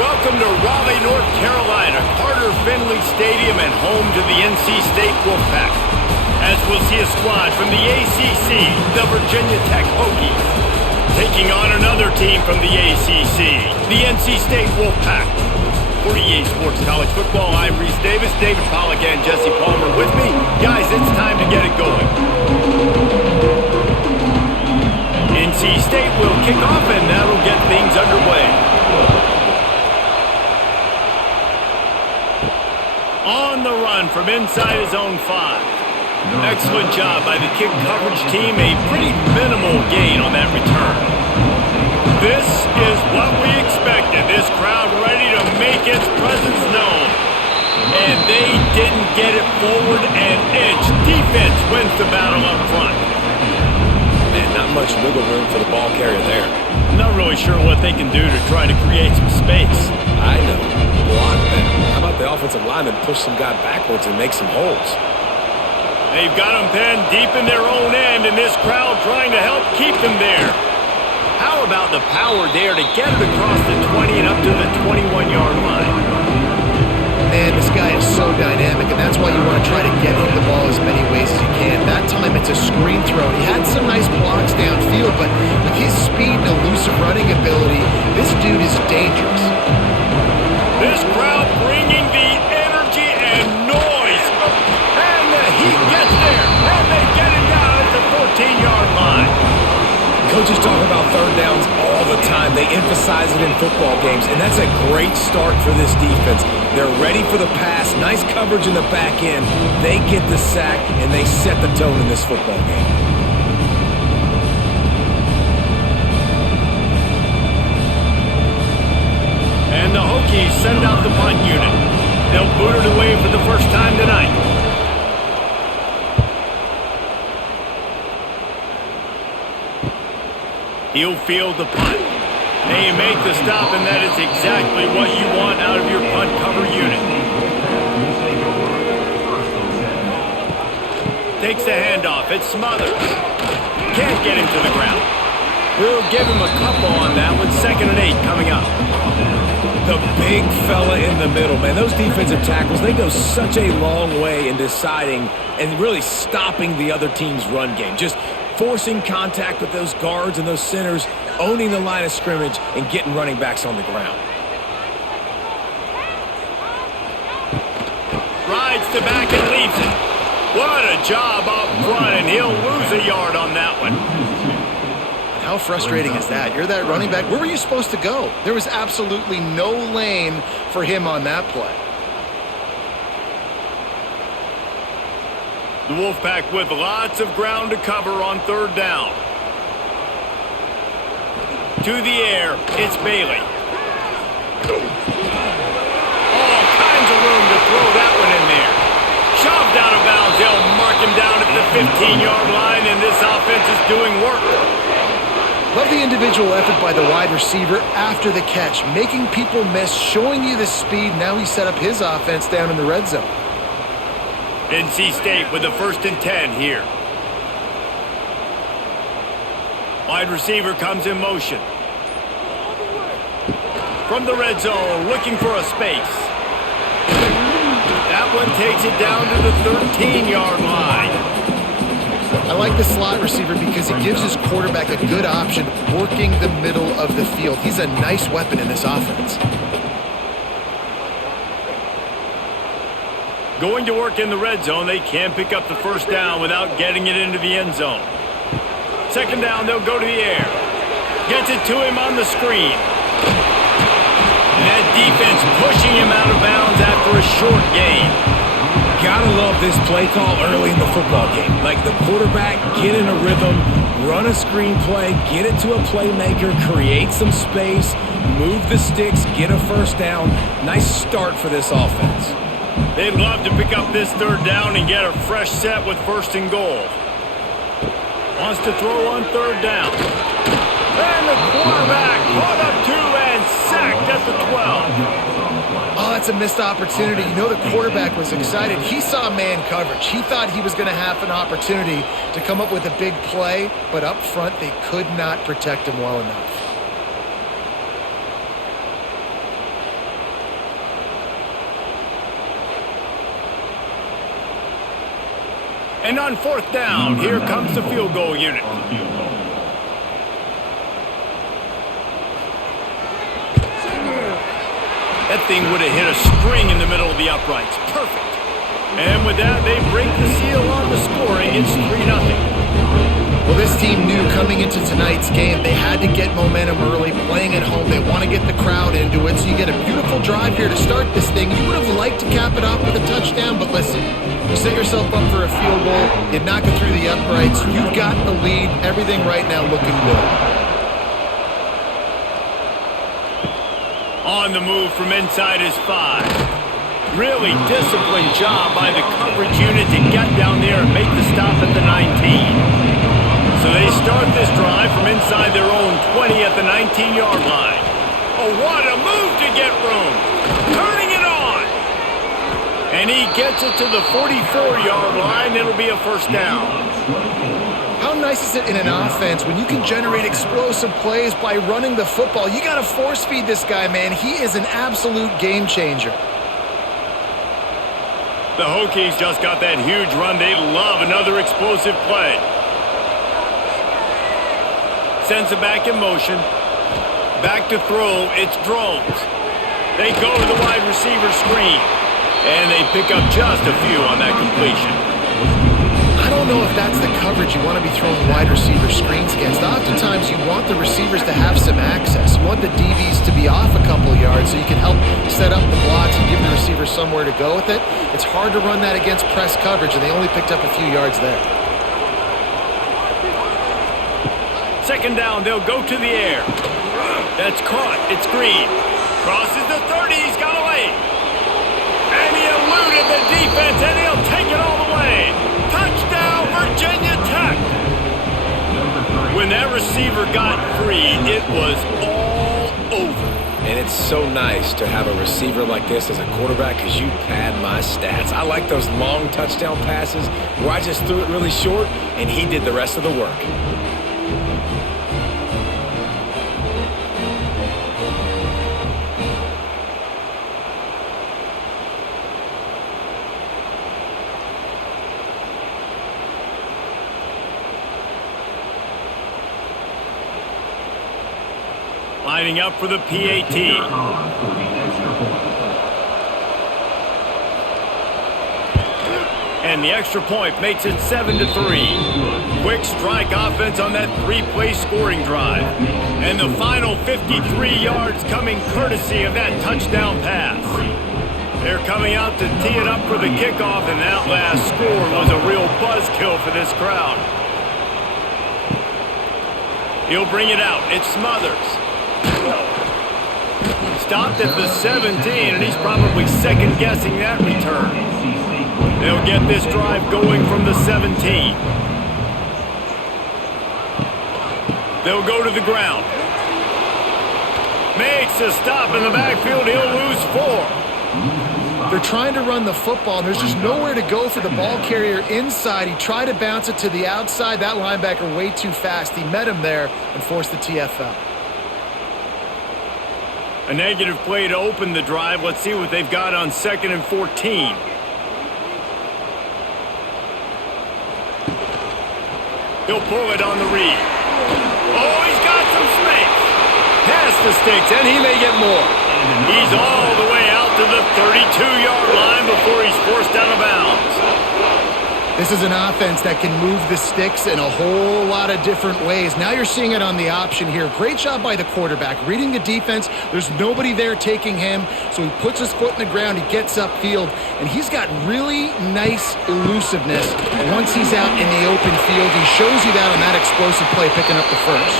Welcome to Raleigh, North Carolina, Carter Finley Stadium and home to the NC State Wolfpack. As we'll see a squad from the ACC, the Virginia Tech Hokies, taking on another team from the ACC, the NC State Wolfpack. For EA Sports College Football, I'm Reese Davis, David Pollack, and Jesse Palmer with me. Guys, it's time to get it going. NC State will kick off, and that'll get things underway. On the run from inside his own 5. Excellent job by the kick coverage team. A pretty minimal gain on that return. This is what we expected. This crowd ready to make its presence known. And they didn't get it forward an inch. Defense wins the battle up front. Man, not much wiggle room for the ball carrier there. I'm not really sure what they can do to try to create some space. I know. Block them. How about the offensive lineman push some guy backwards and make some holes? They've got them pinned deep in their own end, and this crowd trying to help keep them there. How about the power there to get it across the 20 and up to the 21-yard line? Man, this guy is so dynamic, and that's why you want to try to get him the ball as many ways as you can. That time it's a screen throw. He had some nice blocks downfield, but with his speed and elusive running ability, this dude is dangerous. This crowd bringing the energy and noise. And the heat gets there, and they get him down at the 14-yard line. Coaches talk about third downs all the time. They emphasize it in football games, and that's a great start for this defense. They're ready for the pass, nice coverage in the back end. They get the sack, and they set the tone in this football game. And the Hokies send out the punt unit. They'll boot it away for the first time tonight. He'll field the punt. They make the stop, and that is exactly what you want out of your punt cover unit. Takes the handoff. It's Smothers. Can't get him to the ground. We'll give him a couple on that one. 2nd and 8 coming up. The big fella in the middle, man. Those defensive tackles, they go such a long way in deciding and really stopping the other team's run game. Just forcing contact with those guards and those centers, owning the line of scrimmage, and getting running backs on the ground. Rides to back and leaves it. What a job up front, and he'll lose a yard on that one. How frustrating is that? You're that running back. Where were you supposed to go? There was absolutely no lane for him on that play. The Wolfpack with lots of ground to cover on 3rd down. To the air, it's Bailey. All kinds of room to throw that one in there. Shoved out of bounds. They'll mark him down at the 15-yard line, and this offense is doing work. Love the individual effort by the wide receiver after the catch, making people miss, showing you the speed. Now he set up his offense down in the red zone. NC State with the 1st and 10 here. Wide receiver comes in motion. From the red zone, looking for a space. That one takes it down to the 13-yard line. I like the slot receiver because he gives his quarterback a good option working the middle of the field. He's a nice weapon in this offense. Going to work in the red zone, they can pick up the 1st down without getting it into the end zone. 2nd down, they'll go to the air. Gets it to him on the screen. And that defense pushing him out of bounds after a short gain. Gotta love this play call early in the football game. Like the quarterback, get in a rhythm, run a screen play, get it to a playmaker, create some space, move the sticks, get a 1st down. Nice start for this offense. They'd love to pick up this 3rd down and get a fresh set with 1st and goal. Wants to throw on 3rd down. And the quarterback caught up 2 and sacked at the 12. Oh, that's a missed opportunity. You know the quarterback was excited. He saw man coverage. He thought he was going to have an opportunity to come up with a big play, but up front they could not protect him well enough. And on fourth down, here comes the field goal unit. That thing would have hit a string in the middle of the uprights. Perfect. And with that, they break the seal on the scoring. It's 3-0. Well, this team knew coming into tonight's game they had to get momentum early, playing at home. They want to get the crowd into it, so you get a beautiful drive here to start this thing. You would have liked to cap it off with a touchdown, but listen, you set yourself up for a field goal, you knock it through the uprights, you've got the lead, everything right now looking good. On the move from inside his 5. Really disciplined job by the coverage unit to get down there and make the stop at the 19. So they start this drive from inside their own 20 at the 19-yard line. Oh, what a move to get room. Turning it on. And he gets it to the 44-yard line. It'll be a first down. How nice is it in an offense when you can generate explosive plays by running the football? You got to force feed this guy, man. He is an absolute game changer. The Hokies just got that huge run. They love another explosive play. Sends it back in motion. Back to throw. It's drones. They go to the wide receiver screen. And they pick up just a few on that completion. I don't know if that's the coverage you want to be throwing wide receiver screens against. Oftentimes you want the receivers to have some access. You want the DBs to be off a couple yards so you can help set up the blocks and give the receiver somewhere to go with it. It's hard to run that against press coverage, and they only picked up a few yards there. Second down, they'll go to the air. That's caught. It's Green. Crosses the 30. He's got away. And he eluded the defense, and he'll take it all the way. Touchdown, Virginia Tech. When that receiver got free, it was all over. And it's so nice to have a receiver like this as a quarterback because you pad my stats. I like those long touchdown passes where I just threw it really short, and he did the rest of the work. Lining up for the PAT. And the extra point makes it 7-3. Quick strike offense on that 3-play scoring drive. And the final 53 yards coming courtesy of that touchdown pass. They're coming out to tee it up for the kickoff, and that last score was a real buzzkill for this crowd. He'll bring it out. It's Smothers. Stopped at the 17, and he's probably second-guessing that return. They'll get this drive going from the 17. They'll go to the ground. Makes a stop in the backfield. He'll lose 4. They're trying to run the football, and there's just nowhere to go for the ball carrier inside. He tried to bounce it to the outside. That linebacker way too fast. He met him there and forced the TFL. A negative play to open the drive. Let's see what they've got on 2nd and 14. He'll pull it on the read. Oh, he's got some space. Past the sticks, and he may get more. He's all the way out to the 32-yard line before he's forced out of bounds. This is an offense that can move the sticks in a whole lot of different ways. Now you're seeing it on the option here. Great job by the quarterback. Reading the defense, there's nobody there taking him, so he puts his foot in the ground, he gets upfield, and he's got really nice elusiveness once he's out in the open field. He shows you that on that explosive play, picking up the first.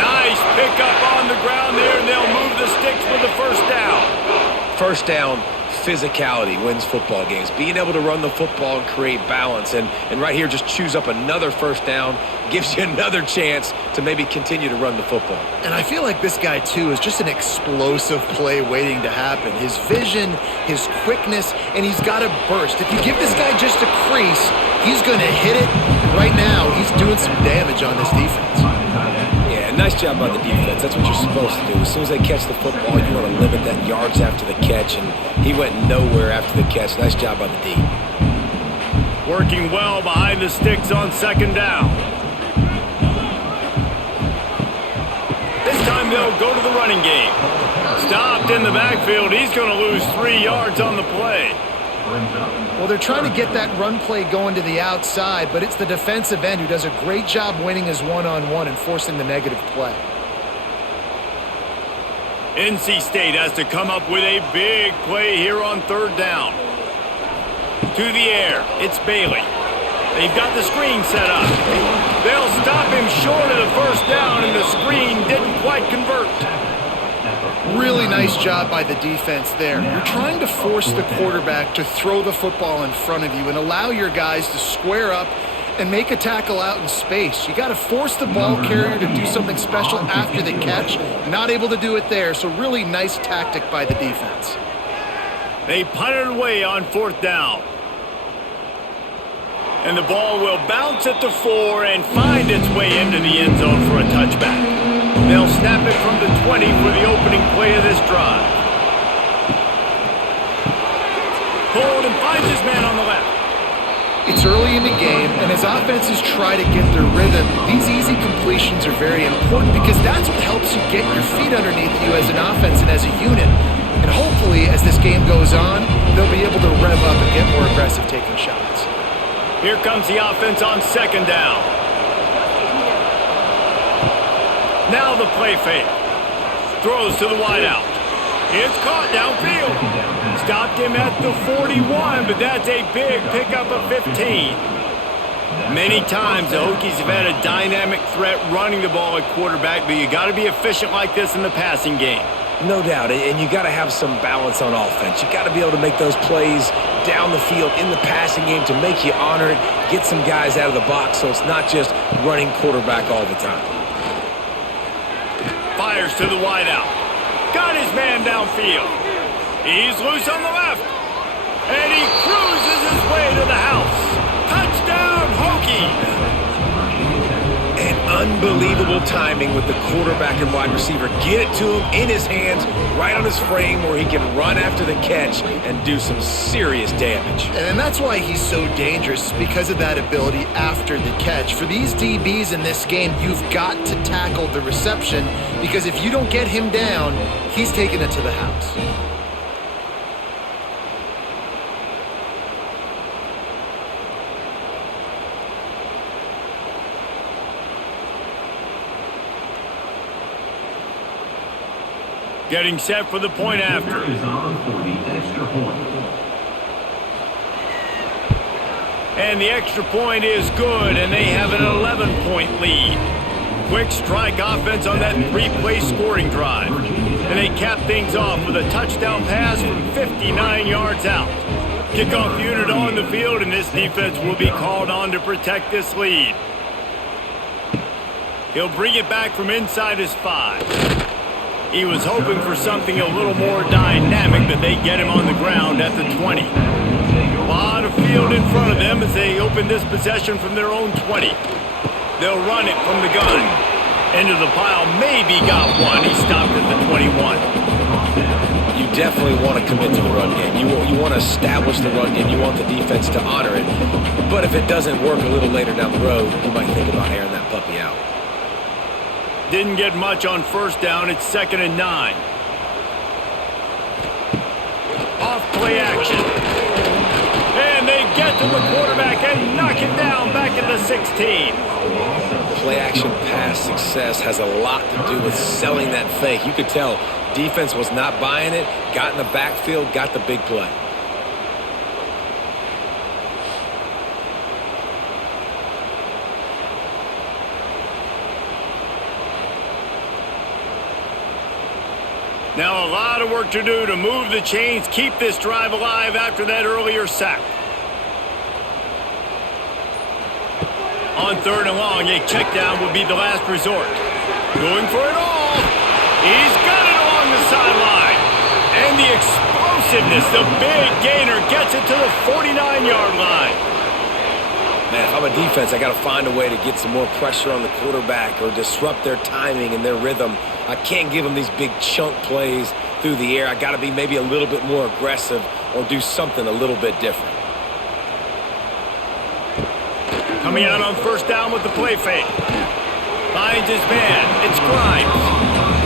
Nice pickup on the ground there, and they'll move the sticks for the first down. First down, physicality wins football games. Being able to run the football and create balance. And right here, just choose up another first down, gives you another chance to maybe continue to run the football. And I feel like this guy, too, is just an explosive play waiting to happen. His vision, his quickness, and he's got a burst. If you give this guy just a crease, he's going to hit it. Right now, he's doing some damage on this defense. Yeah, nice job by the defense. That's what you're supposed to do. As soon as they catch the football, you want to limit that yards after the catch, and he went nowhere after the catch. Nice job by the D. Working well behind the sticks on second down. This time they'll go to the running game. Stopped in the backfield. He's going to lose 3 yards on the play. Well, they're trying to get that run play going to the outside, but it's the defensive end who does a great job winning his one-on-one and forcing the negative play. NC State has to come up with a big play here on third down. To the air, it's Bailey. They've got the screen set up. They'll stop him short of the first down, and the screen didn't quite convert. Really nice job by the defense there. You're trying to force the quarterback to throw the football in front of you and allow your guys to square up and make a tackle out in space. You got to force the ball carrier to do something special after the catch. Not able to do it there, so really nice tactic by the defense. They punt it away on fourth down. And the ball will bounce at the 4 and find its way into the end zone for a touchback. They'll snap it from the 20 for the opening play of this drive. Pulled and finds his man on the left. It's early in the game, and as offenses try to get their rhythm, these easy completions are very important because that's what helps you get your feet underneath you as an offense and as a unit. And hopefully, as this game goes on, they'll be able to rev up and get more aggressive taking shots. Here comes the offense on second down. Now the play fake. Throws to the wideout. It's caught downfield. Stopped him at the 41, but that's a big pickup of 15. Many times the Hokies have had a dynamic threat running the ball at quarterback, but you got to be efficient like this in the passing game. No doubt, and you got to have some balance on offense. You got to be able to make those plays down the field in the passing game to make you honor it, get some guys out of the box so it's not just running quarterback all the time. Fires to the wideout. Got his man downfield. He's loose on the left. And he cruises his way to the house. Touchdown, Hokies! And unbelievable timing with the quarterback and wide receiver. Get it to him in his hands, right on his frame where he can run after the catch and do some serious damage. And that's why he's so dangerous, because of that ability after the catch. For these DBs in this game, you've got to tackle the reception, because if you don't get him down, he's taking it to the house. Getting set for the point after. And the extra point is good, and they have an 11-point lead. Quick strike offense on that 3-play scoring drive. And they cap things off with a touchdown pass from 59 yards out. Kickoff unit on the field, and this defense will be called on to protect this lead. He'll bring it back from inside his 5. He was hoping for something a little more dynamic, but they get him on the ground at the 20. A lot of field in front of them as they open this possession from their own 20. They'll run it from the gun. Into the pile, maybe got one. He stopped at the 21. You definitely want to commit to the run game. You want to establish the run game. You want the defense to honor it. But if it doesn't work a little later down the road, you might think about airing that puppy out. Didn't get much on first down. It's 2nd and 9. Off play action. And they get to the quarterback and knock it down back at the 16. Play action pass success has a lot to do with selling that fake. You could tell defense was not buying it, got in the backfield, got the big play. Now a lot of work to do to move the chains, keep this drive alive after that earlier sack. On 3rd and long, a check down would be the last resort. Going for it all. He's got it along the sideline. And the explosiveness, the big gainer gets it to the 49-yard line. Man, if I'm a defense, I got to find a way to get some more pressure on the quarterback or disrupt their timing and their rhythm. I can't give them these big chunk plays through the air. I got to be maybe a little bit more aggressive or do something a little bit different. Coming out on first down with the play fake. Finds his man. It's Grimes.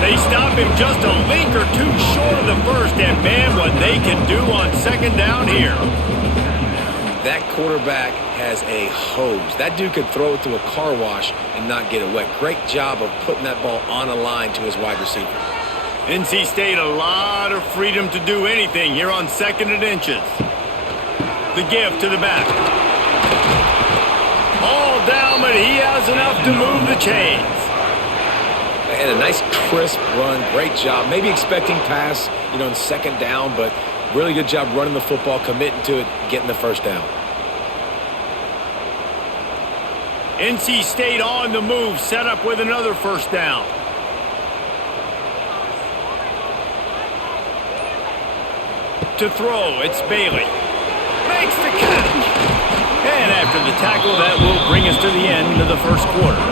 They stop him just a link or two short of the first, and man, what they can do on second down here. That quarterback has a hose. That dude could throw it to a car wash and not get it wet. Great job of putting that ball on a line to his wide receiver. NC State a lot of freedom to do anything here on 2nd and inches. The give to the back. All down, but he has enough to move the chains. And a nice crisp run. Great job. Maybe expecting pass, on 2nd down, but really good job running the football, committing to it, getting the first down. NC State on the move, set up with another first down. To throw, it's Bailey. Makes the catch. And after the tackle, that will bring us to the end of the first quarter.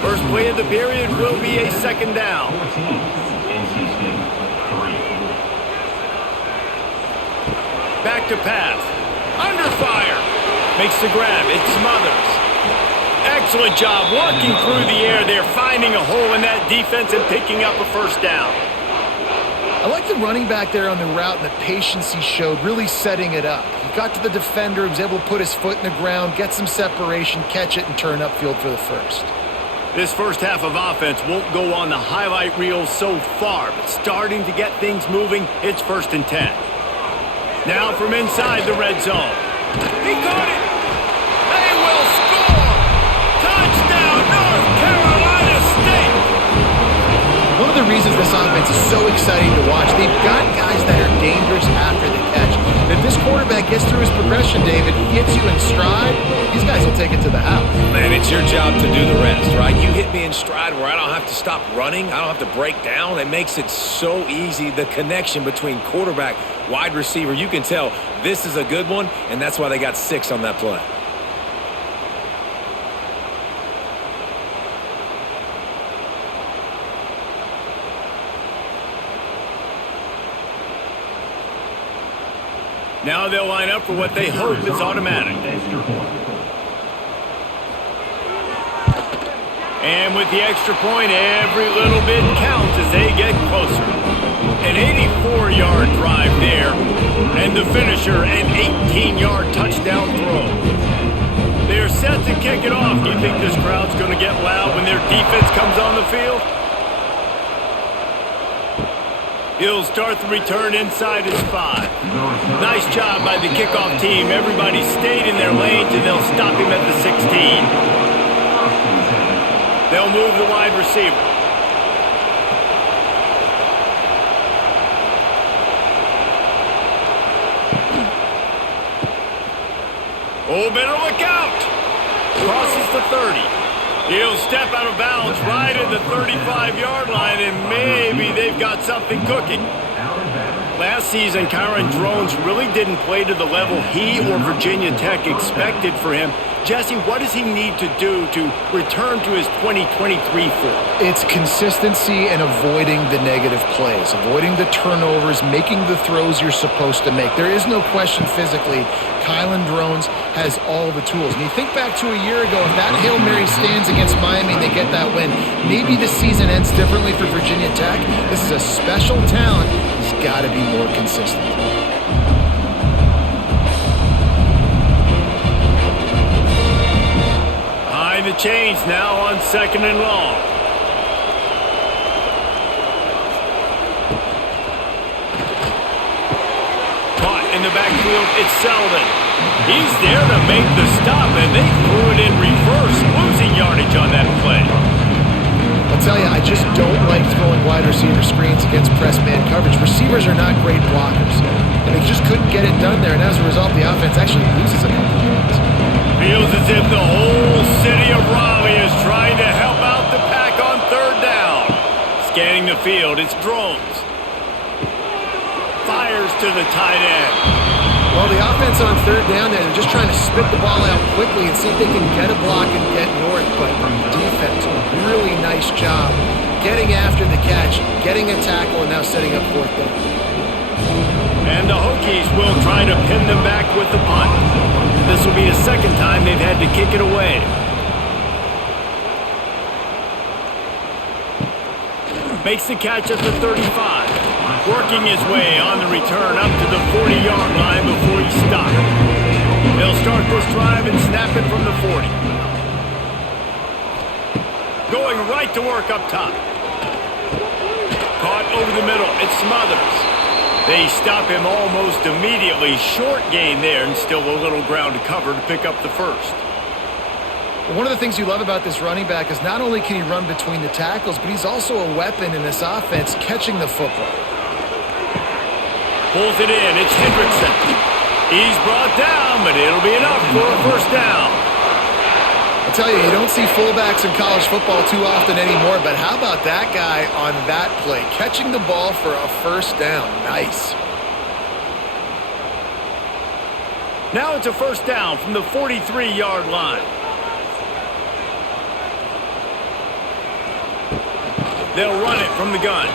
First play of the period will be a 2nd down. Back to pass. Under fire. Makes the grab. It smothers. Excellent job working through the air there, finding a hole in that defense and picking up a first down. I like the running back there on the route and the patience he showed, really setting it up. He got to the defender, he was able to put his foot in the ground, get some separation, catch it, and turn upfield for the first. This first half of offense won't go on the highlight reel so far, but starting to get things moving, it's 1st and 10. Now from inside the red zone. He caught it! They will score! Touchdown, North Carolina State! One of the reasons this offense is so exciting to watch, they've got guys that are dangerous after the catch. If this quarterback gets through his progression, David, hits you in stride, these guys will take it to the house. Man, it's your job to do the rest, right? You hit me in stride where I don't have to stop running. I don't have to break down. It makes it so easy. The connection between quarterback, wide receiver, you can tell this is a good one, and that's why they got 6 on that play. Now they'll line up for what they hope is automatic. And with the extra point, every little bit counts as they get closer. An 84-yard drive there, and the finisher, an 18-yard touchdown throw. They're set to kick it off. Do you think this crowd's going to get loud when their defense comes on the field? He'll start the return inside his 5. Nice job by the kickoff team. Everybody stayed in their lanes, and they'll stop him at the 16. They'll move the wide receiver. Oh, better look out! Crosses the 30. He'll step out of bounds right at the 35-yard line, and maybe they've got something cooking. Last season, Kyron Drones really didn't play to the level he or Virginia Tech expected for him. Jesse, what does he need to do to return to his 2023 form? It's consistency and avoiding the negative plays, avoiding the turnovers, making the throws you're supposed to make. There is no question physically, Kyron Drones has all the tools. And you think back to a year ago, if that Hail Mary stands against Miami and they get that win, maybe the season ends differently for Virginia Tech. This is a special talent. He's got to be more consistent. The chains now on 2nd and long. Caught in the backfield, it's Selden. He's there to make the stop, and they threw it in reverse, losing yardage on that play. I'll tell you, I just don't like throwing wide receiver screens against press man coverage. Receivers are not great blockers, and they just couldn't get it done there, and as a result, the offense actually loses a couple of yards. Feels as if the whole city of Raleigh is trying to help out the Pack on 3rd down. Scanning the field, it's Drones. Fires to the tight end. Well, the offense on 3rd down there, they're just trying to spit the ball out quickly and see if they can get a block and get north. But defense, really nice job getting after the catch, getting a tackle, and now setting up 4th down. And the Hokies will try to pin them back with the punt. This will be the second time they've had to kick it away. Makes the catch at the 35. Working his way on the return up to the 40-yard line before he stopped. They'll start this drive and snap it from the 40. Going right to work up top. Caught over the middle. It's Smothers. They stop him almost immediately. Short gain there and still a little ground to cover to pick up the first. One of the things you love about this running back is not only can he run between the tackles, but he's also a weapon in this offense catching the football. Pulls it in. It's Hendrickson. He's brought down, but it'll be enough for a first down. I tell you don't see fullbacks in college football too often anymore, but how about that guy on that play? Catching the ball for a first down. Nice. Now it's a first down from the 43-yard line. They'll run it from the gun.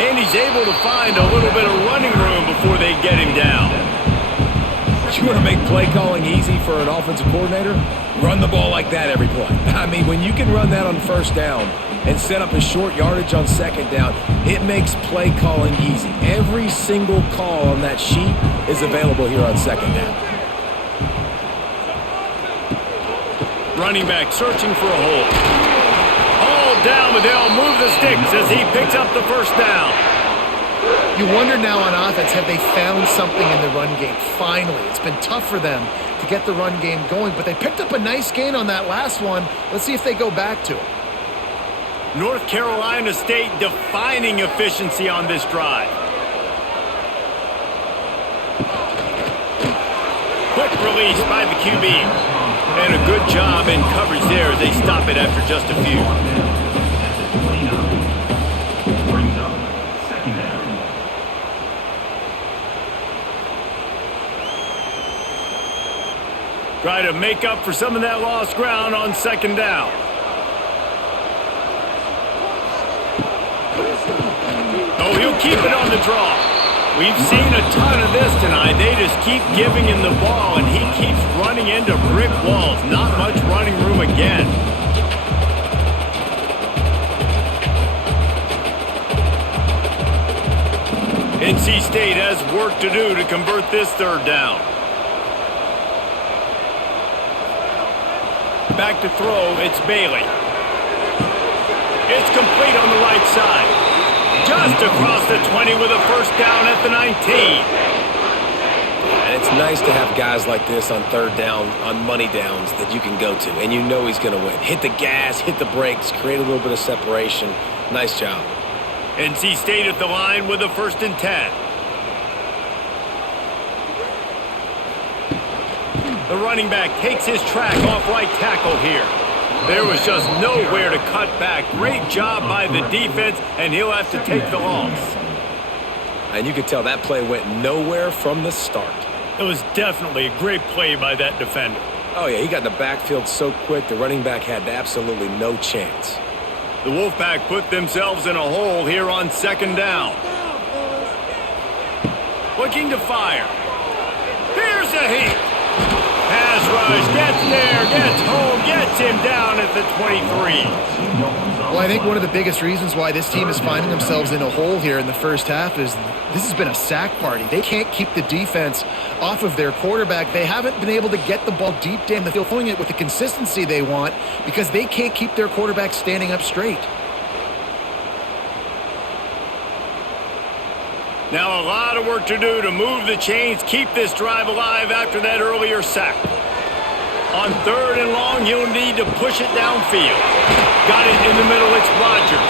And he's able to find a little bit of running room before they get him down. You want to make play calling easy for an offensive coordinator? Run the ball like that every play. I mean, when you can run that on first down and set up a short yardage on second down, it makes play calling easy. Every single call on that sheet is available here on second down. Running back searching for a hole. All down, but they'll move the sticks as he picks up the first down. You wonder now on offense, have they found something in the run game? Finally, it's been tough for them to get the run game going, but they picked up a nice gain on that last one. Let's see if they go back to it. North Carolina State defining efficiency on this drive. Quick release by the QB. And a good job in coverage there as they stop it after just a few. Try to make up for some of that lost ground on second down. Oh, he'll keep it on the draw. We've seen a ton of this tonight. They just keep giving him the ball, and he keeps running into brick walls. Not much running room again. NC State has work to do to convert this third down. Back to throw, it's Bailey. It's complete on the right side. Just across the 20 with a first down at the 19. And it's nice to have guys like this on third down, on money downs that you can go to, and you know he's going to win. Hit the gas, hit the brakes, create a little bit of separation. Nice job. NC State at the line with a 1st and 10. The running back takes his track off right tackle here. There was just nowhere to cut back. Great job by the defense, and he'll have to take the loss. And you could tell that play went nowhere from the start. It was definitely a great play by that defender. Oh, yeah, he got in the backfield so quick, the running back had absolutely no chance. The Wolfpack put themselves in a hole here on second down. Looking to fire. Here's a heat. Pass rush, gets there, gets home, gets him down at the 23. Well, I think one of the biggest reasons why this team is finding themselves in a hole here in the first half is this has been a sack party. They can't keep the defense off of their quarterback. They haven't been able to get the ball deep down the field, throwing it with the consistency they want because they can't keep their quarterback standing up straight. Now a lot of work to do to move the chains, keep this drive alive after that earlier sack. On 3rd and long, he'll need to push it downfield. Got it in the middle, it's Rogers.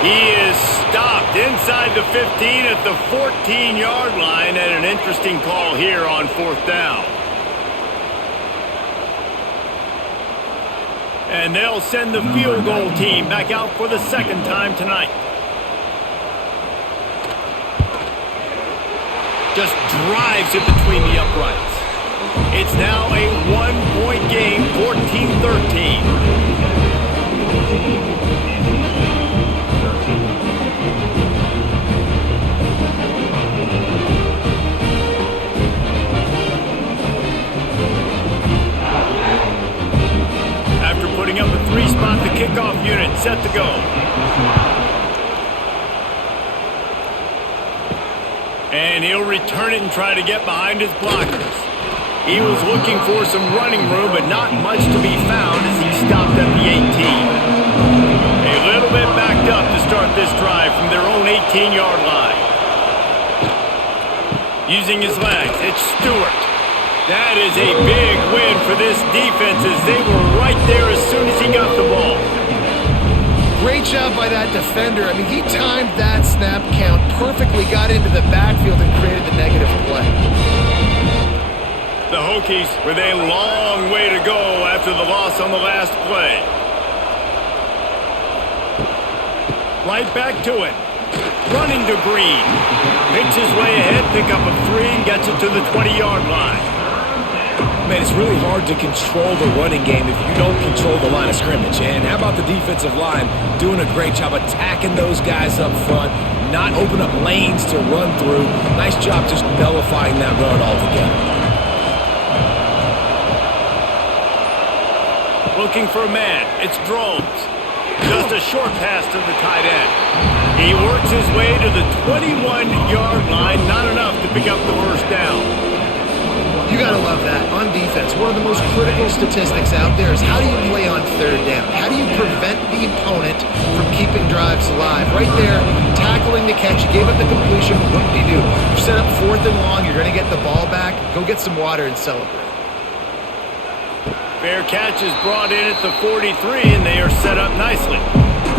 He is stopped inside the 15 at the 14-yard line, and an interesting call here on 4th down. And they'll send the field goal team back out for the second time tonight. Just drives it between the uprights. It's now a 1-point game, 14-13. loading up a 3-spot, the kickoff unit set to go. And he'll return it and try to get behind his blockers. He was looking for some running room, but not much to be found as he stopped at the 18. A little bit backed up to start this drive from their own 18-yard line. Using his legs, it's Stewart. That is a big win for this defense as they were right there as soon as he got the ball. Great job by that defender. I mean, he timed that snap count perfectly, got into the backfield and created the negative play. The Hokies with a long way to go after the loss on the last play. Right back to it. Running to Green. Picks his way ahead, pick up a 3 and gets it to the 20-yard line. Man, it's really hard to control the running game if you don't control the line of scrimmage. And how about the defensive line doing a great job attacking those guys up front, not open up lanes to run through. Nice job just nullifying that run altogether. Looking for a man. It's Drones. Just a short pass to the tight end. He works his way to the 21-yard line. Not enough to pick up the first down. You got to love that. On defense, one of the most critical statistics out there is how do you play on third down? How do you prevent the opponent from keeping drives alive? Right there, tackling the catch. You gave up the completion. What do? You set up 4th and long. You're going to get the ball back. Go get some water and celebrate. Fair catch is brought in at the 43, and they are set up nicely.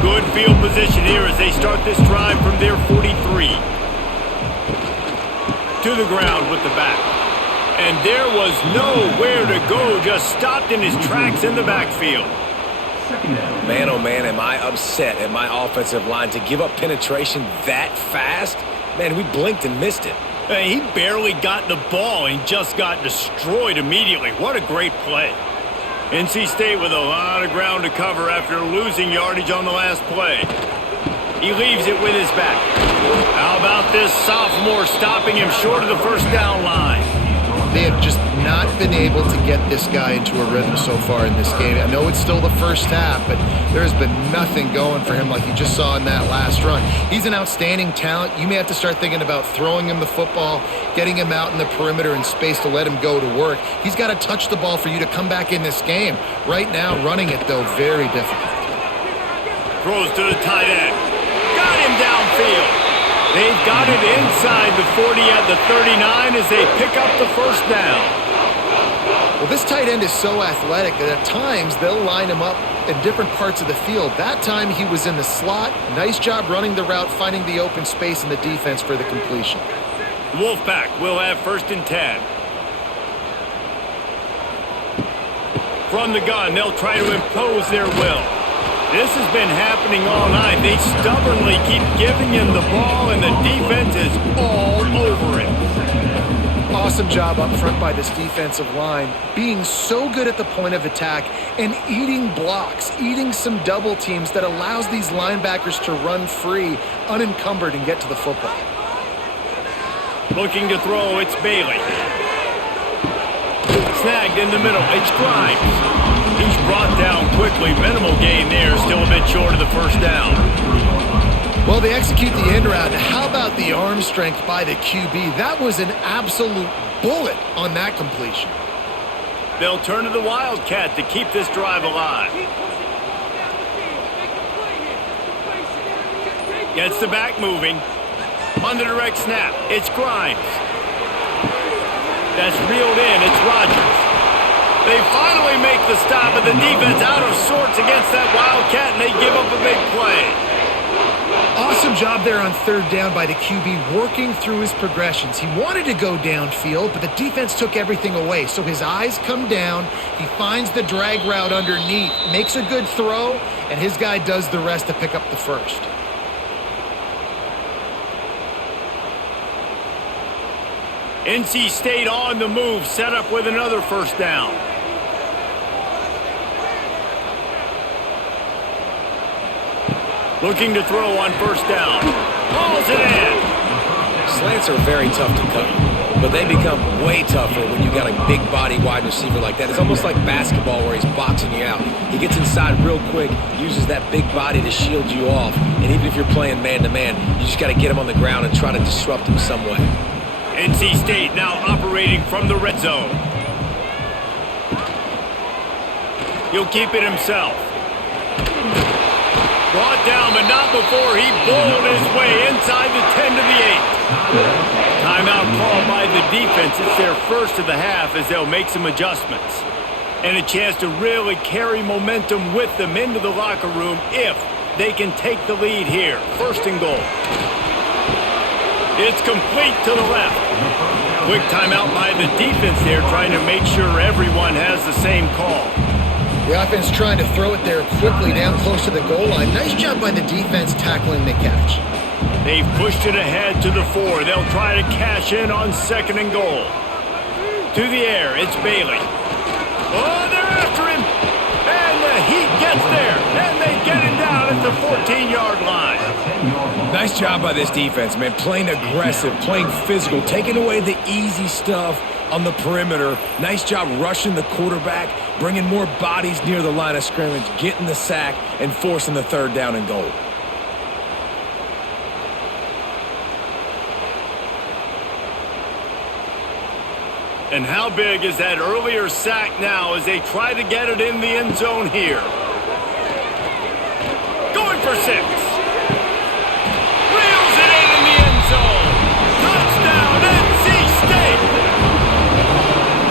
Good field position here as they start this drive from their 43. To the ground with the back. And there was nowhere to go, just stopped in his tracks in the backfield. Man, oh man, am I upset at my offensive line to give up penetration that fast? Man, we blinked and missed it. He barely got the ball and just got destroyed immediately. What a great play. NC State with a lot of ground to cover after losing yardage on the last play. He leaves it with his back. How about this sophomore stopping him short of the first down line? They have just not been able to get this guy into a rhythm so far in this game. I know it's still the first half, but there has been nothing going for him like you just saw in that last run. He's an outstanding talent. You may have to start thinking about throwing him the football, getting him out in the perimeter in space to let him go to work. He's got to touch the ball for you to come back in this game. Right now, running it, though, very difficult. Throws to the tight end. Got him downfield. They've got it inside the 40 at the 39 as they pick up the first down. Well, this tight end is so athletic that at times they'll line him up in different parts of the field. That time he was in the slot. Nice job running the route, finding the open space in the defense for the completion. Wolfpack will have 1st and 10. From the gun, they'll try to impose their will. This has been happening all night. They stubbornly keep giving him the ball, and the defense is all over it. Awesome job up front by this defensive line, being so good at the point of attack and eating blocks, eating some double teams that allows these linebackers to run free, unencumbered, and get to the football. Looking to throw, it's Bailey. Snagged in the middle, it's Grimes. He's brought down quickly. Minimal gain there, still a bit short of the first down. Well, they execute the end route. How about the arm strength by the QB? That was an absolute bullet on that completion. They'll turn to the Wildcat to keep this drive alive. Gets the back moving. On the direct snap, it's Grimes. That's reeled in, it's Rogers. They finally make the stop, but the defense out of sorts against that Wildcat, and they give up a big play. Awesome job there on 3rd down by the QB, working through his progressions. He wanted to go downfield, but the defense took everything away. So his eyes come down, he finds the drag route underneath, makes a good throw, and his guy does the rest to pick up the first. NC State on the move, set up with another first down. Looking to throw on 1st down. Hauls it in. Slants are very tough to cover. but they become way tougher when you got a big body wide receiver like that. It's almost like basketball where he's boxing you out. He gets inside real quick, uses that big body to shield you off, and even if you're playing man-to-man, you just got to get him on the ground and try to disrupt him some way. NC State now operating from the red zone. He'll keep it himself. Brought down, but not before he bowled his way inside the 10 to the 8. Timeout called by the defense. It's their first of the half as they'll make some adjustments. And a chance to really carry momentum with them into the locker room if they can take the lead here. First and goal. It's complete to the left. Quick timeout by the defense there, trying to make sure everyone has the same call. The offense trying to throw it there quickly down close to the goal line. Nice job by the defense tackling the catch. They've pushed it ahead to the 4. They'll try to cash in on second and goal. To the air, it's Bailey. Oh, they're after him. And the Heat gets there. And they get him down at the 14-yard line. Nice job by this defense, man. Playing aggressive, playing physical, taking away the easy stuff on the perimeter. Nice job rushing the quarterback, bringing more bodies near the line of scrimmage, getting the sack, and forcing the third down and goal. And how big is that earlier sack now as they try to get it in the end zone here? Going for 6. Reels it in the end zone. Touchdown, NC State.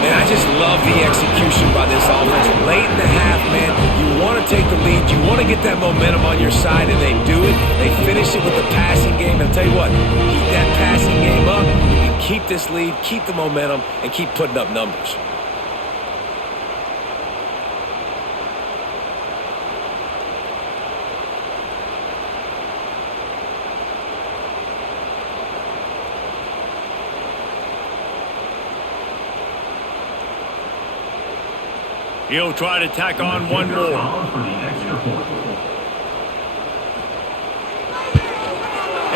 And I just love the execution by this offense. Late in the half, man, you want to take the lead. You want to get that momentum on your side, and they do it. They finish it with the passing game. And I'll tell you what, keep that passing game up. You can keep this lead, keep the momentum, and keep putting up numbers. He'll try to tack on one more.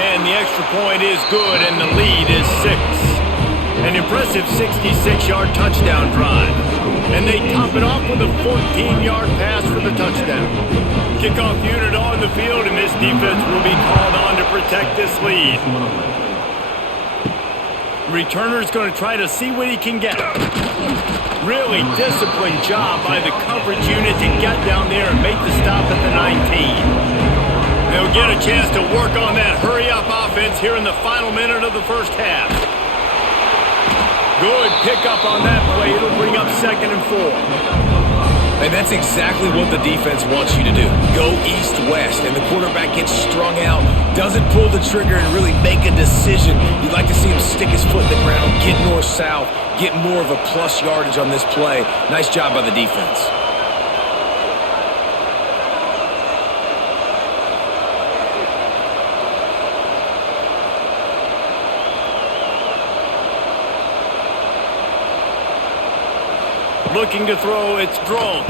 And the extra point is good, and the lead is 6. An impressive 66-yard touchdown drive. And they top it off with a 14-yard pass for the touchdown. Kickoff unit on the field, and this defense will be called on to protect this lead. Returner's going to try to see what he can get. Really disciplined job by the coverage unit to get down there and make the stop at the 19. They'll get a chance to work on that hurry-up offense here in the final minute of the first half. Good pickup on that play. It'll bring up second and 4. And that's exactly what the defense wants you to do. Go east-west, and the quarterback gets strung out, doesn't pull the trigger and really make a decision. You'd like to see him stick his foot in the ground, get north-south, get more of a plus yardage on this play. Nice job by the defense. Looking to throw, it's Drones.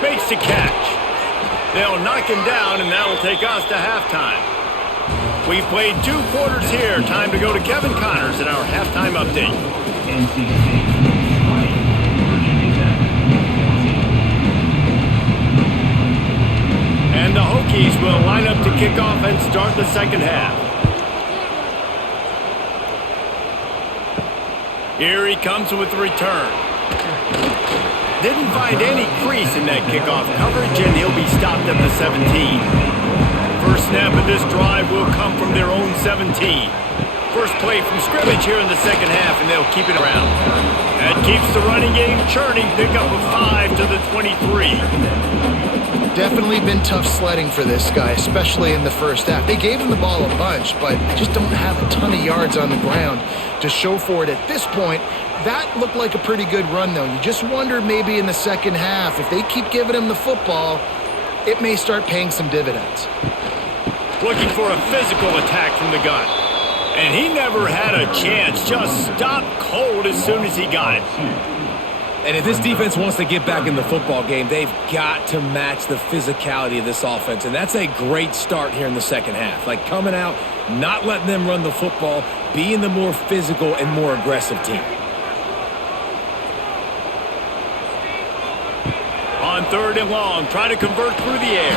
Makes the catch. They'll knock him down, and that'll take us to halftime. We've played 2 quarters here. Time to go to Kevin Connors in our halftime update. And the Hokies will line up to kick off and start the second half. Here he comes with the return. Didn't find any crease in that kickoff coverage, and he'll be stopped at the 17. First snap of this drive will come from their own 17. First play from scrimmage here in the second half, and they'll keep it around. That keeps the running game churning. Pick up a 5 to the 23. Definitely been tough sledding for this guy, especially in the first half. They gave him the ball a bunch, but they just don't have a ton of yards on the ground to show for it at this point. That looked like a pretty good run, though. You just wonder maybe in the second half, if they keep giving him the football, it may start paying some dividends. Looking for a physical attack from the gun. And he never had a chance. Just stopped cold as soon as he got it. And if this defense wants to get back in the football game, they've got to match the physicality of this offense. And that's a great start here in the second half. Like coming out, not letting them run the football, being the more physical and more aggressive team. On 3rd and long, trying to convert through the air.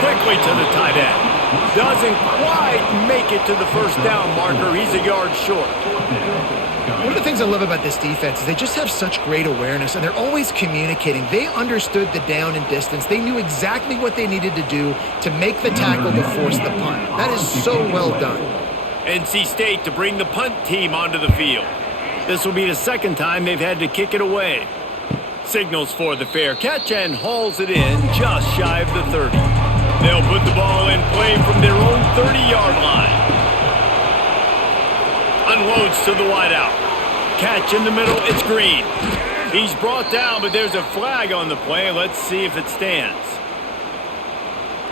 Quickly to the tight end. Doesn't quite make it to the first down marker. He's a yard short. One of the things I love about this defense is they just have such great awareness, and they're always communicating. They understood the down and distance. They knew exactly what they needed to do to make the tackle to force the punt. That is so well done. NC State to bring the punt team onto the field. This will be the second time they've had to kick it away. Signals for the fair catch and hauls it in just shy of the 30. They'll put the ball in play from their own 30-yard line. Unloads to the wideout. Catch in the middle, it's Green. He's brought down, but there's a flag on the play. Let's see if it stands.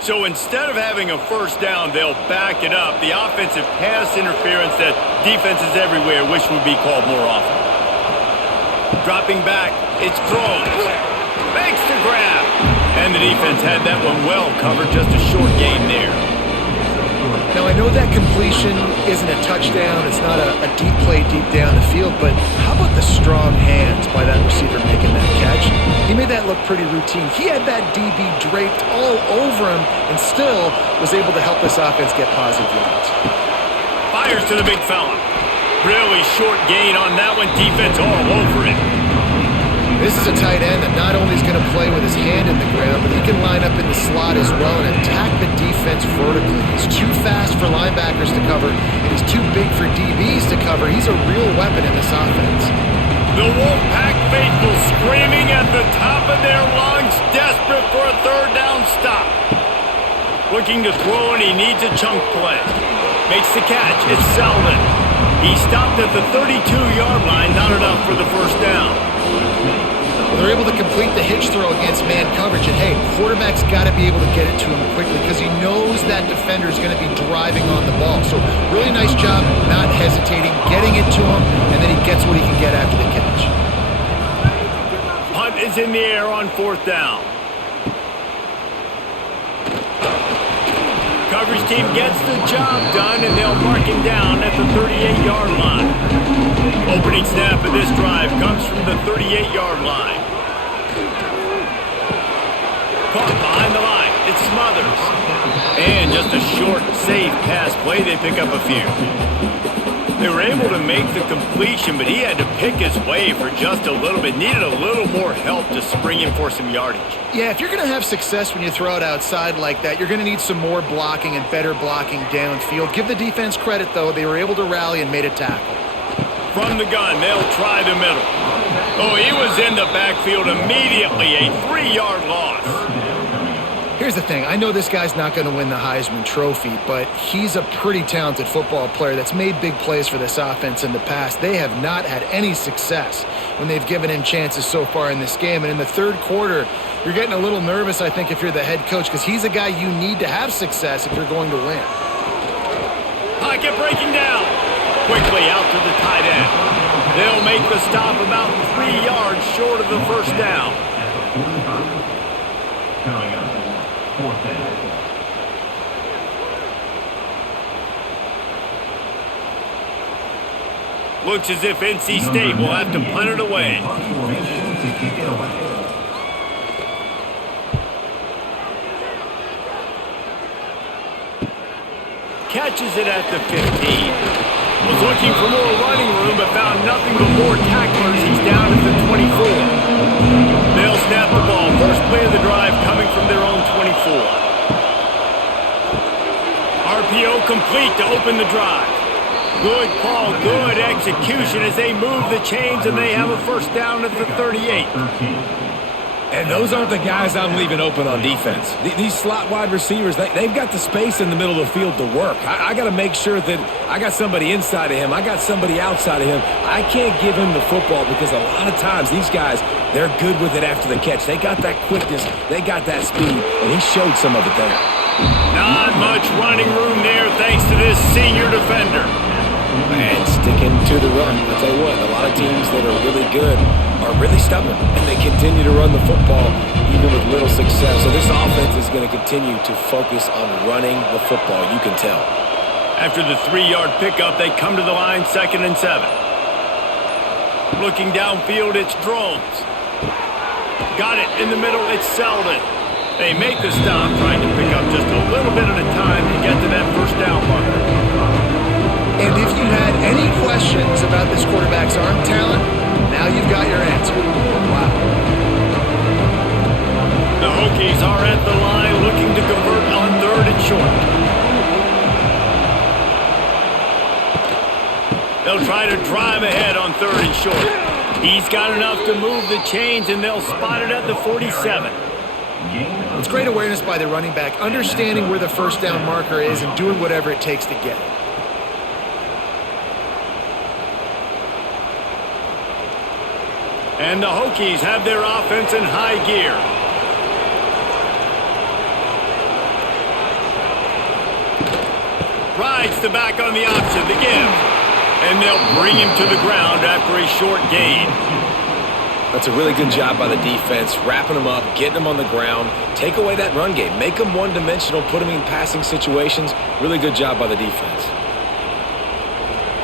So instead of having a first down, they'll back it up. The offensive pass interference that defenses everywhere wish would be called more often. Dropping back, it's thrown. Makes the grab. And the defense had that one well covered, just a short gain there. Now, I know that completion isn't a touchdown. It's not a deep play deep down the field, but how about the strong hands by that receiver making that catch? He made that look pretty routine. He had that DB draped all over him and still was able to help this offense get positive yards. Fires to the big fella. Really short gain on that one. Defense all over it. This is a tight end that not only is going to play with his hand in the ground, but he can line up in the slot as well and attack the defense vertically. He's too fast for linebackers to cover, and he's too big for DBs to cover. He's a real weapon in this offense. The Wolfpack faithful screaming at the top of their lungs, desperate for a third down stop. Looking to throw, and he needs a chunk play. Makes the catch. It's Selden. He stopped at the 32-yard line, not enough for the first down. Well, they're able to complete the hitch throw against man coverage, and hey, quarterback's got to be able to get it to him quickly because he knows that defender is going to be driving on the ball. So really nice job not hesitating, getting it to him, and then he gets what he can get after the catch. Punt is in the air on 4th down. Coverage team gets the job done, and they'll mark him down at the 38-yard line. Opening snap of this drive comes from the 38-yard line. Caught behind the line. It's Smothers. And just a short, safe pass play. They pick up a few. They were able to make the completion, but he had to pick his way for just a little bit. Needed a little more help to spring him for some yardage. Yeah, if you're going to have success when you throw it outside like that, you're going to need some more blocking and better blocking downfield. Give the defense credit, though. They were able to rally and made a tackle. From the gun, they'll try the middle. Oh, he was in the backfield immediately. A 3-yard loss. Here's the thing. I know this guy's not going to win the Heisman Trophy, but he's a pretty talented football player that's made big plays for this offense in the past. They have not had any success when they've given him chances so far in this game. And in the third quarter, you're getting a little nervous, I think, if you're the head coach, because he's a guy you need to have success if you're going to win. Pocket breaking down. Quickly out to the tight end. They'll make the stop about 3 yards short of the first down. Coming up, 4th down. Looks as if NC State will have to punt it away. Catches it at the 15. Was looking for more running room, but found nothing but more tacklers. He's down at the 24. They'll snap the ball. First play of the drive coming from their own 24. RPO complete to open the drive. Good call, good execution as they move the chains, and they have a first down at the 38. And those aren't the guys I'm leaving open on defense. These slot wide receivers, they've got the space in the middle of the field to work. I got to make sure that I got somebody inside of him. I got somebody outside of him. I can't give him the football because a lot of times these guys, they're good with it after the catch. They got that quickness. They got that speed, and he showed some of it there. Not much running room there thanks to this senior defender. And sticking to the run. I'll tell you what, a lot of teams that are really good are really stubborn, and they continue to run the football even with little success. So this offense is going to continue to focus on running the football, you can tell. After the 3-yard pickup, they come to the line, 2nd and 7. Looking downfield, it's Drones. Got it in the middle, it's Selden. They make the stop, trying to pick up just a little bit at a time to get to that first down marker. And if you had any questions about this quarterback's arm talent, now you've got your answer. Wow. The Hokies are at the line looking to convert on 3rd and short. They'll try to drive ahead on 3rd and short. He's got enough to move the chains, and they'll spot it at the 47. It's great awareness by the running back, understanding where the first down marker is and doing whatever it takes to get it. And the Hokies have their offense in high gear. Rides the back on the option, the give. And they'll bring him to the ground after a short gain. That's a really good job by the defense, wrapping them up, getting them on the ground, take away that run game, make them one-dimensional, put them in passing situations. Really good job by the defense.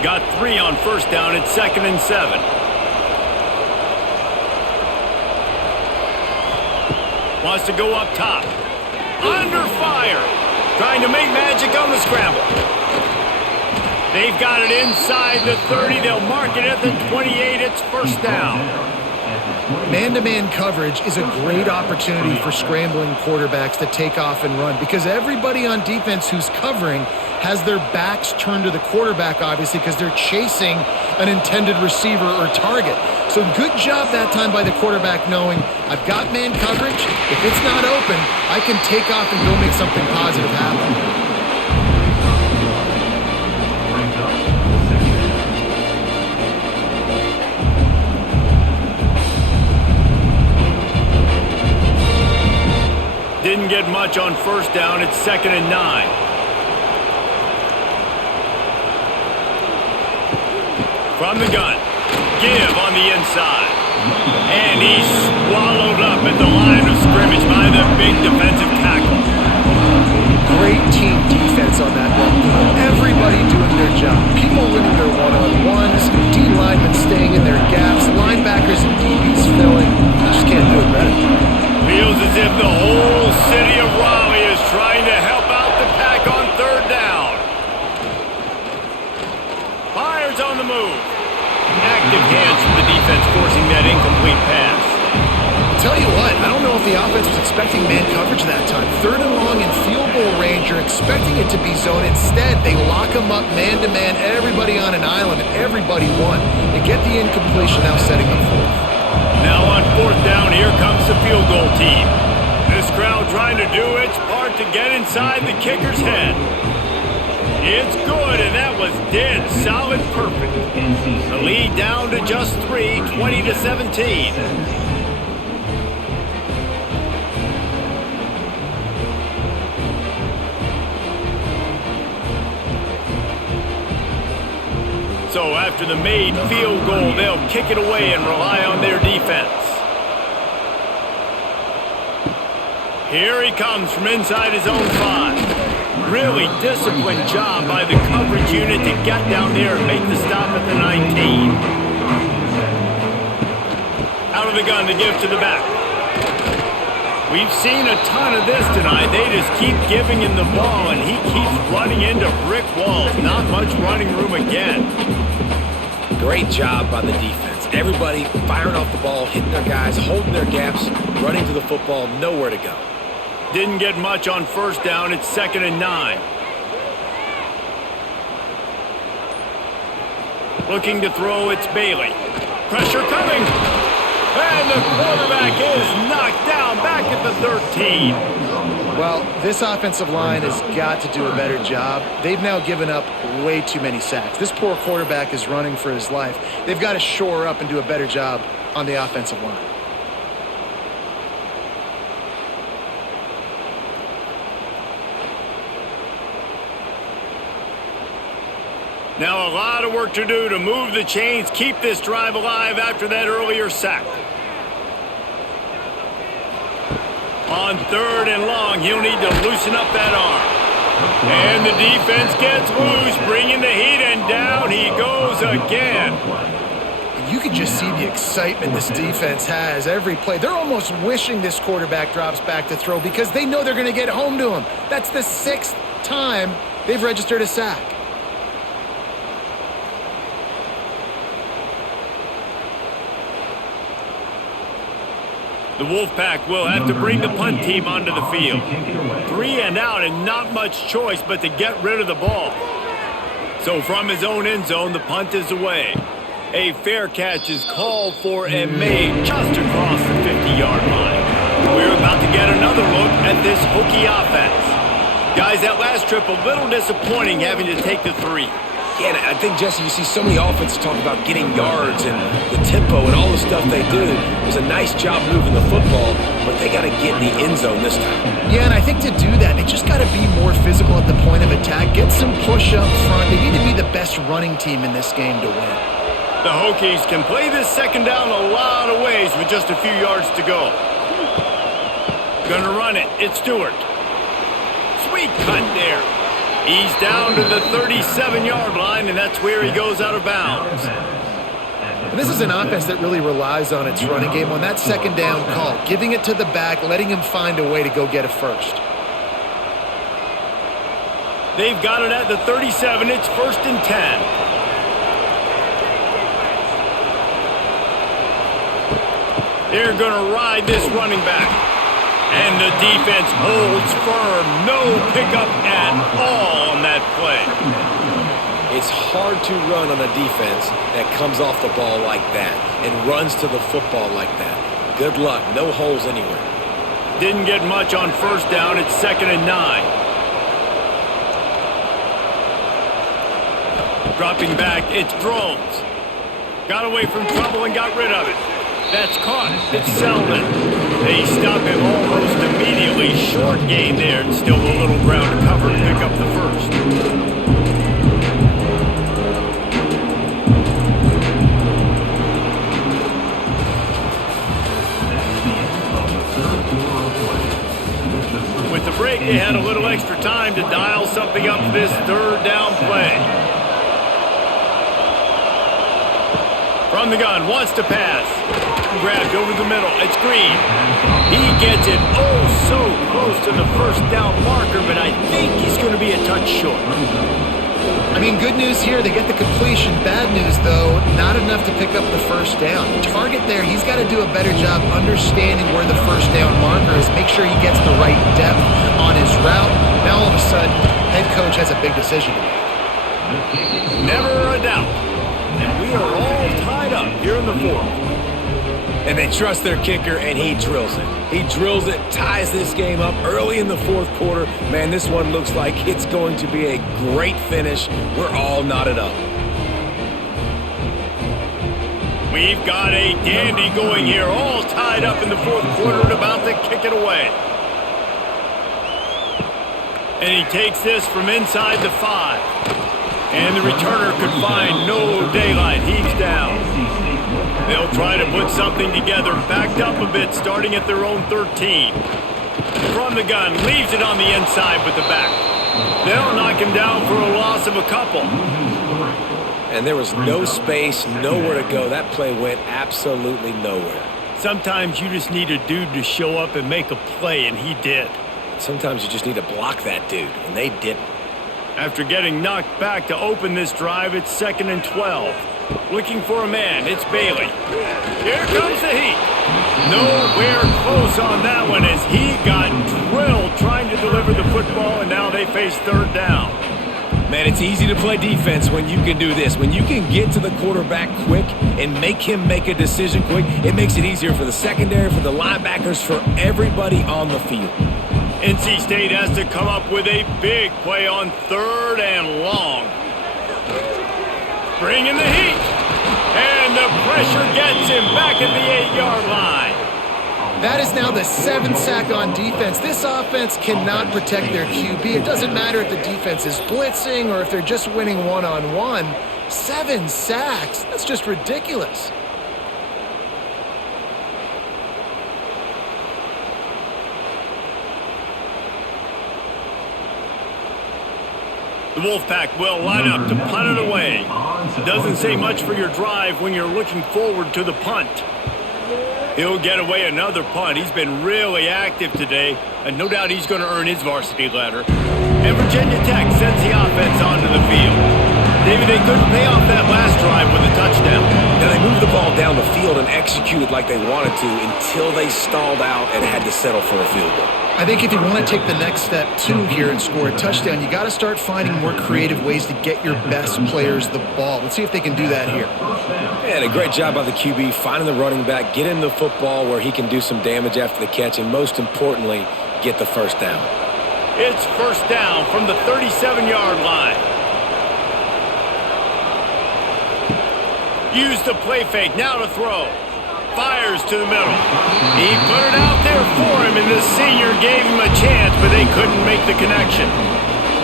Got 3 on first down at 2nd and 7. Wants to go up top. Under fire. Trying to make magic on the scramble. They've got it inside the 30. They'll mark it at the 28. It's first down. Man-to-man coverage is a great opportunity for scrambling quarterbacks to take off and run because everybody on defense who's covering has their backs turned to the quarterback, obviously, because they're chasing an intended receiver or target. So good job that time by the quarterback knowing I've got man coverage. If it's not open, I can take off and go make something positive happen. Didn't get much on first down. It's 2nd and 9. From the gun. Give on the inside. And he's swallowed up at the line of scrimmage by the big defensive tackle. Great team defense on that one. Everybody doing their job. People winning their one-on-ones, D linemen staying in their gaps, linebackers and DBs filling. You just can't do it better. Feels as if the whole city of Raleigh is trying to help out the Pack on 3rd down. Fires on the move. Active hands from the defense forcing that incomplete pass. Tell you what, I don't know if the offense was expecting man coverage that time. 3rd and long in field goal range, you're expecting it to be zone. Instead, they lock them up man-to-man, everybody on an island, and everybody won. They get the incompletion, now setting up 4th. Now on 4th down, here comes the field goal team. This crowd trying to do its part to get inside the kicker's head. It's good, and that was dead solid perfect. The lead down to just 3, 20-17. So after the made field goal, they'll kick it away and rely on their defense. Here he comes from inside his own 5. Really disciplined job by the coverage unit to get down there and make the stop at the 19. Out of the gun to give to the back. We've seen a ton of this tonight. They just keep giving him the ball, and he keeps running into brick walls. Not much running room again. Great job by the defense. Everybody firing off the ball, hitting their guys, holding their gaps, running to the football, nowhere to go. Didn't get much on first down. It's 2nd and 9. Looking to throw, it's Bailey. Pressure coming. And the quarterback is knocked down back at the 13. Well, this offensive line has got to do a better job. They've now given up way too many sacks. This poor quarterback is running for his life. They've got to shore up and do a better job on the offensive line. Now a lot of work to do to move the chains, keep this drive alive after that earlier sack. On 3rd and long, he'll need to loosen up that arm. And the defense gets loose, bringing the heat, and down he goes again. You can just see the excitement this defense has every play. They're almost wishing this quarterback drops back to throw because they know they're going to get home to him. That's the 6th time they've registered a sack. The Wolfpack will have to bring the punt team onto the field. 3 and out and not much choice but to get rid of the ball. So from his own end zone, the punt is away. A fair catch is called for and made just across the 50-yard line. We're about to get another look at this Hokie offense. Guys, that last trip a little disappointing having to take the 3. Yeah, and I think, Jesse, you see so many offenses talk about getting yards and the tempo and all the stuff they do. It was a nice job moving the football, but they got to get in the end zone this time. Yeah, and I think to do that, they just got to be more physical at the point of attack, get some push up front. They need to be the best running team in this game to win. The Hokies can play this second down a lot of ways with just a few yards to go. Gonna run it. It's Stewart. Sweet cut there. He's down to the 37-yard line, and that's where he goes out of bounds. And this is an offense that really relies on its running game. On that second down call, giving it to the back, letting him find a way to go get a first. They've got it at the 37. It's 1st and 10. They're going to ride this running back. And the defense holds firm. No pickup at all on that play. It's hard to run on a defense that comes off the ball like that and runs to the football like that. Good luck. No holes anywhere. Didn't get much on 1st down. It's 2nd and 9. Dropping back, it's Drones. Got away from trouble and got rid of it. That's caught. It's Selden. They stop him almost immediately. Short gain there, and still a little ground to cover to pick up the first. With the break, they had a little extra time to dial something up for this 3rd down play. From the gun, wants to pass. Grabbed over the middle. It's Green. He gets it so close to the 1st down marker, but I think he's going to be a touch short. I mean, good news here, they get the completion. Bad news, though, not enough to pick up the 1st down. The target there, he's got to do a better job understanding where the 1st down marker is, make sure he gets the right depth on his route. Now, all of a sudden, head coach has a big decision to make. Never a doubt. And we are all tied up here in the 4th. And they trust their kicker, and he drills it. He drills it, ties this game up early in the 4th quarter. Man, this one looks like it's going to be a great finish. We're all knotted up. We've got a dandy going here, all tied up in the 4th quarter and about to kick it away. And he takes this from inside the 5. And the returner could find no daylight. He's down. They'll try to put something together, backed up a bit, starting at their own 13. From the gun, leaves it on the inside with the back. They'll knock him down for a loss of a couple. And there was no space, nowhere to go. That play went absolutely nowhere. Sometimes you just need a dude to show up and make a play, and he did. Sometimes you just need to block that dude, and they didn't. After getting knocked back to open this drive, it's 2nd and 12. Looking for a man, it's Bailey. Here comes the heat. Nowhere close on that one as he got drilled trying to deliver the football, and now they face 3rd down. Man, it's easy to play defense when you can do this. When you can get to the quarterback quick and make him make a decision quick, it makes it easier for the secondary, for the linebackers, for everybody on the field. NC State has to come up with a big play on 3rd and long. Bringing the heat. And the pressure gets him back at the 8-yard line. That is now the 7th sack on defense. This offense cannot protect their QB. It doesn't matter if the defense is blitzing or if they're just winning one-on-one. 7 sacks, that's just ridiculous. The Wolfpack will line up to punt it away. Doesn't say much for your drive when you're looking forward to the punt. He'll get away another punt. He's been really active today, and no doubt he's going to earn his varsity ladder. And Virginia Tech sends the offense onto the field. David, they couldn't pay off that last drive with a touchdown. Now, they moved the ball down the field and executed like they wanted to until they stalled out and had to settle for a field goal. I think if you want to take the next step, too, here and score a touchdown, you got to start finding more creative ways to get your best players the ball. Let's see if they can do that here. Yeah, a great job by the QB, finding the running back, get him the football where he can do some damage after the catch, and most importantly, get the first down. It's first down from the 37-yard line. Use the play fake, now to throw. Fires to the middle. He put it out there for him, and the senior gave him a chance, but they couldn't make the connection.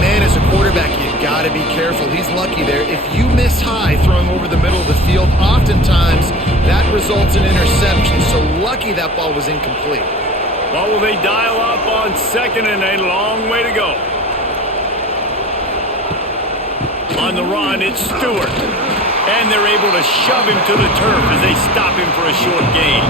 Man, as a quarterback, you got to be careful. He's lucky there. If you miss high throwing over the middle of the field, oftentimes that results in interception. So lucky that ball was incomplete. Well, will they dial up on second and a long way to go? On the run, it's Stewart. And they're able to shove him to the turf as they stop him for a short gain.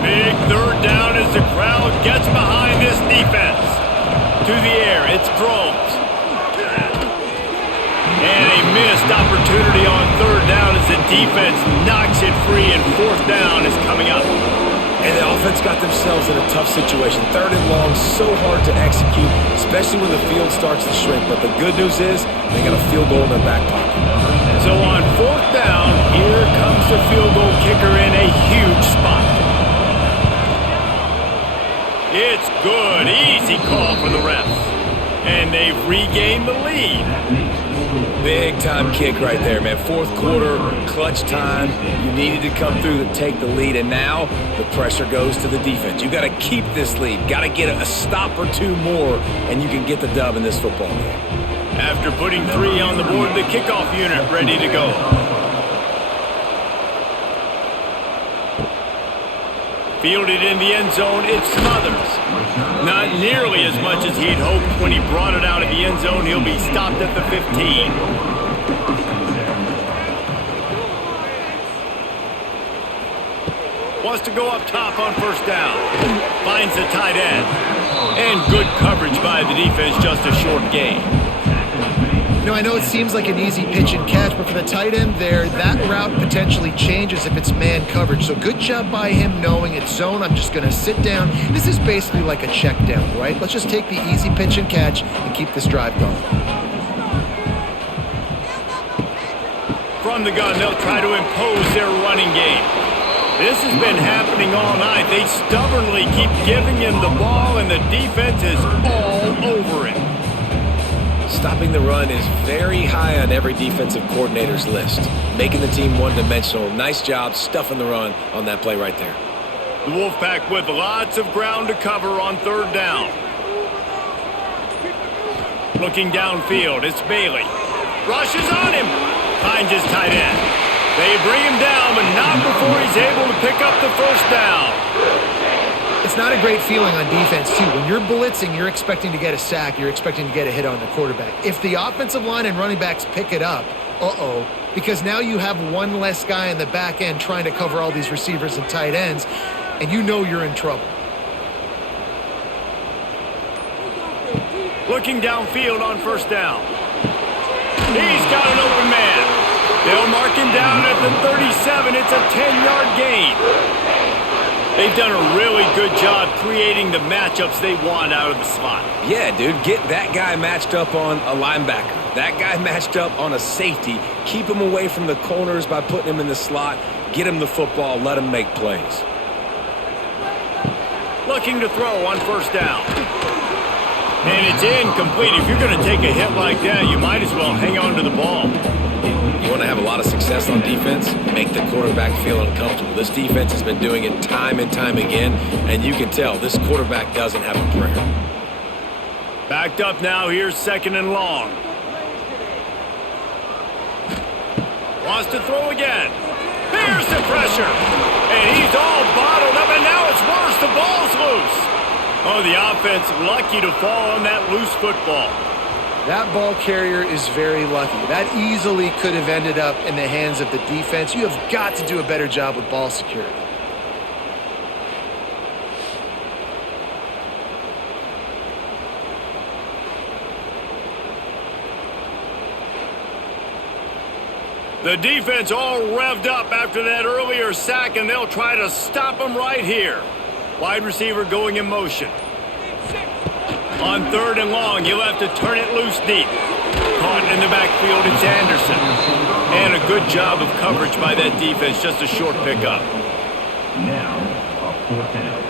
Big third down as the crowd gets behind this defense. To the air, it's Groves. And a missed opportunity on third down as the defense knocks it free, and fourth down is coming up. And the offense got themselves in a tough situation. Third and long, so hard to execute, especially when the field starts to shrink. But the good news is they got a field goal in their back pocket. So on fourth down, here comes the field goal kicker in a huge spot. It's good. Easy call for the refs. And they've regained the lead. Big time kick right there, man. Fourth quarter, clutch time. You needed to come through to take the lead, and now the pressure goes to the defense. You got to keep this lead. Got to get a stop or two more, and you can get the dub in this football game. After putting 3 on the board, the kickoff unit ready to go. Fielded in the end zone, it's Smothers. Not nearly as much as he'd hoped when he brought it out of the end zone. He'll be stopped at the 15. Wants to go up top on first down. Finds the tight end. And good coverage by the defense, just a short gain. You know, I know it seems like an easy pitch and catch, but for the tight end there, that route potentially changes if it's man coverage. So good job by him knowing it's zone. I'm just going to sit down. This is basically like a check down, right? Let's just take the easy pitch and catch and keep this drive going. From the gun, they'll try to impose their running game. This has been happening all night. They stubbornly keep giving him the ball, and the defense is all over it. Stopping the run is very high on every defensive coordinator's list. Making the team one-dimensional. Nice job stuffing the run on that play right there. The Wolfpack with lots of ground to cover on third down. Looking downfield, it's Bailey. Rushes on him. Finds his tight end. They bring him down, but not before he's able to pick up the first down. It's not a great feeling on defense, too. When you're blitzing, you're expecting to get a sack. You're expecting to get a hit on the quarterback. If the offensive line and running backs pick it up, because now you have one less guy in the back end trying to cover all these receivers and tight ends, and you know you're in trouble. Looking downfield on first down. He's got an open man. They'll mark him down at the 37. It's a 10-yard gain. They've done a really good job creating the matchups they want out of the slot. Yeah, dude, get that guy matched up on a linebacker. That guy matched up on a safety. Keep him away from the corners by putting him in the slot. Get him the football. Let him make plays. Looking to throw on first down. And it's incomplete. If you're going to take a hit like that, you might as well hang on to the ball. You want to have a lot of success on defense, make the quarterback feel uncomfortable. This defense has been doing it time and time again, and you can tell this quarterback doesn't have a prayer. Backed up now. Here's 2nd and long. Wants to throw again. Here's the pressure. And he's all bottled up, and now it's worse. The ball's loose. Oh, the offense lucky to fall on that loose football. That ball carrier is very lucky. That easily could have ended up in the hands of the defense. You have got to do a better job with ball security. The defense all revved up after that earlier sack, and they'll try to stop him right here. Wide receiver going in motion. On 3rd and long, he'll have to turn it loose deep. Caught in the backfield, it's Anderson. And a good job of coverage by that defense, just a short pickup. Now, a 4th down.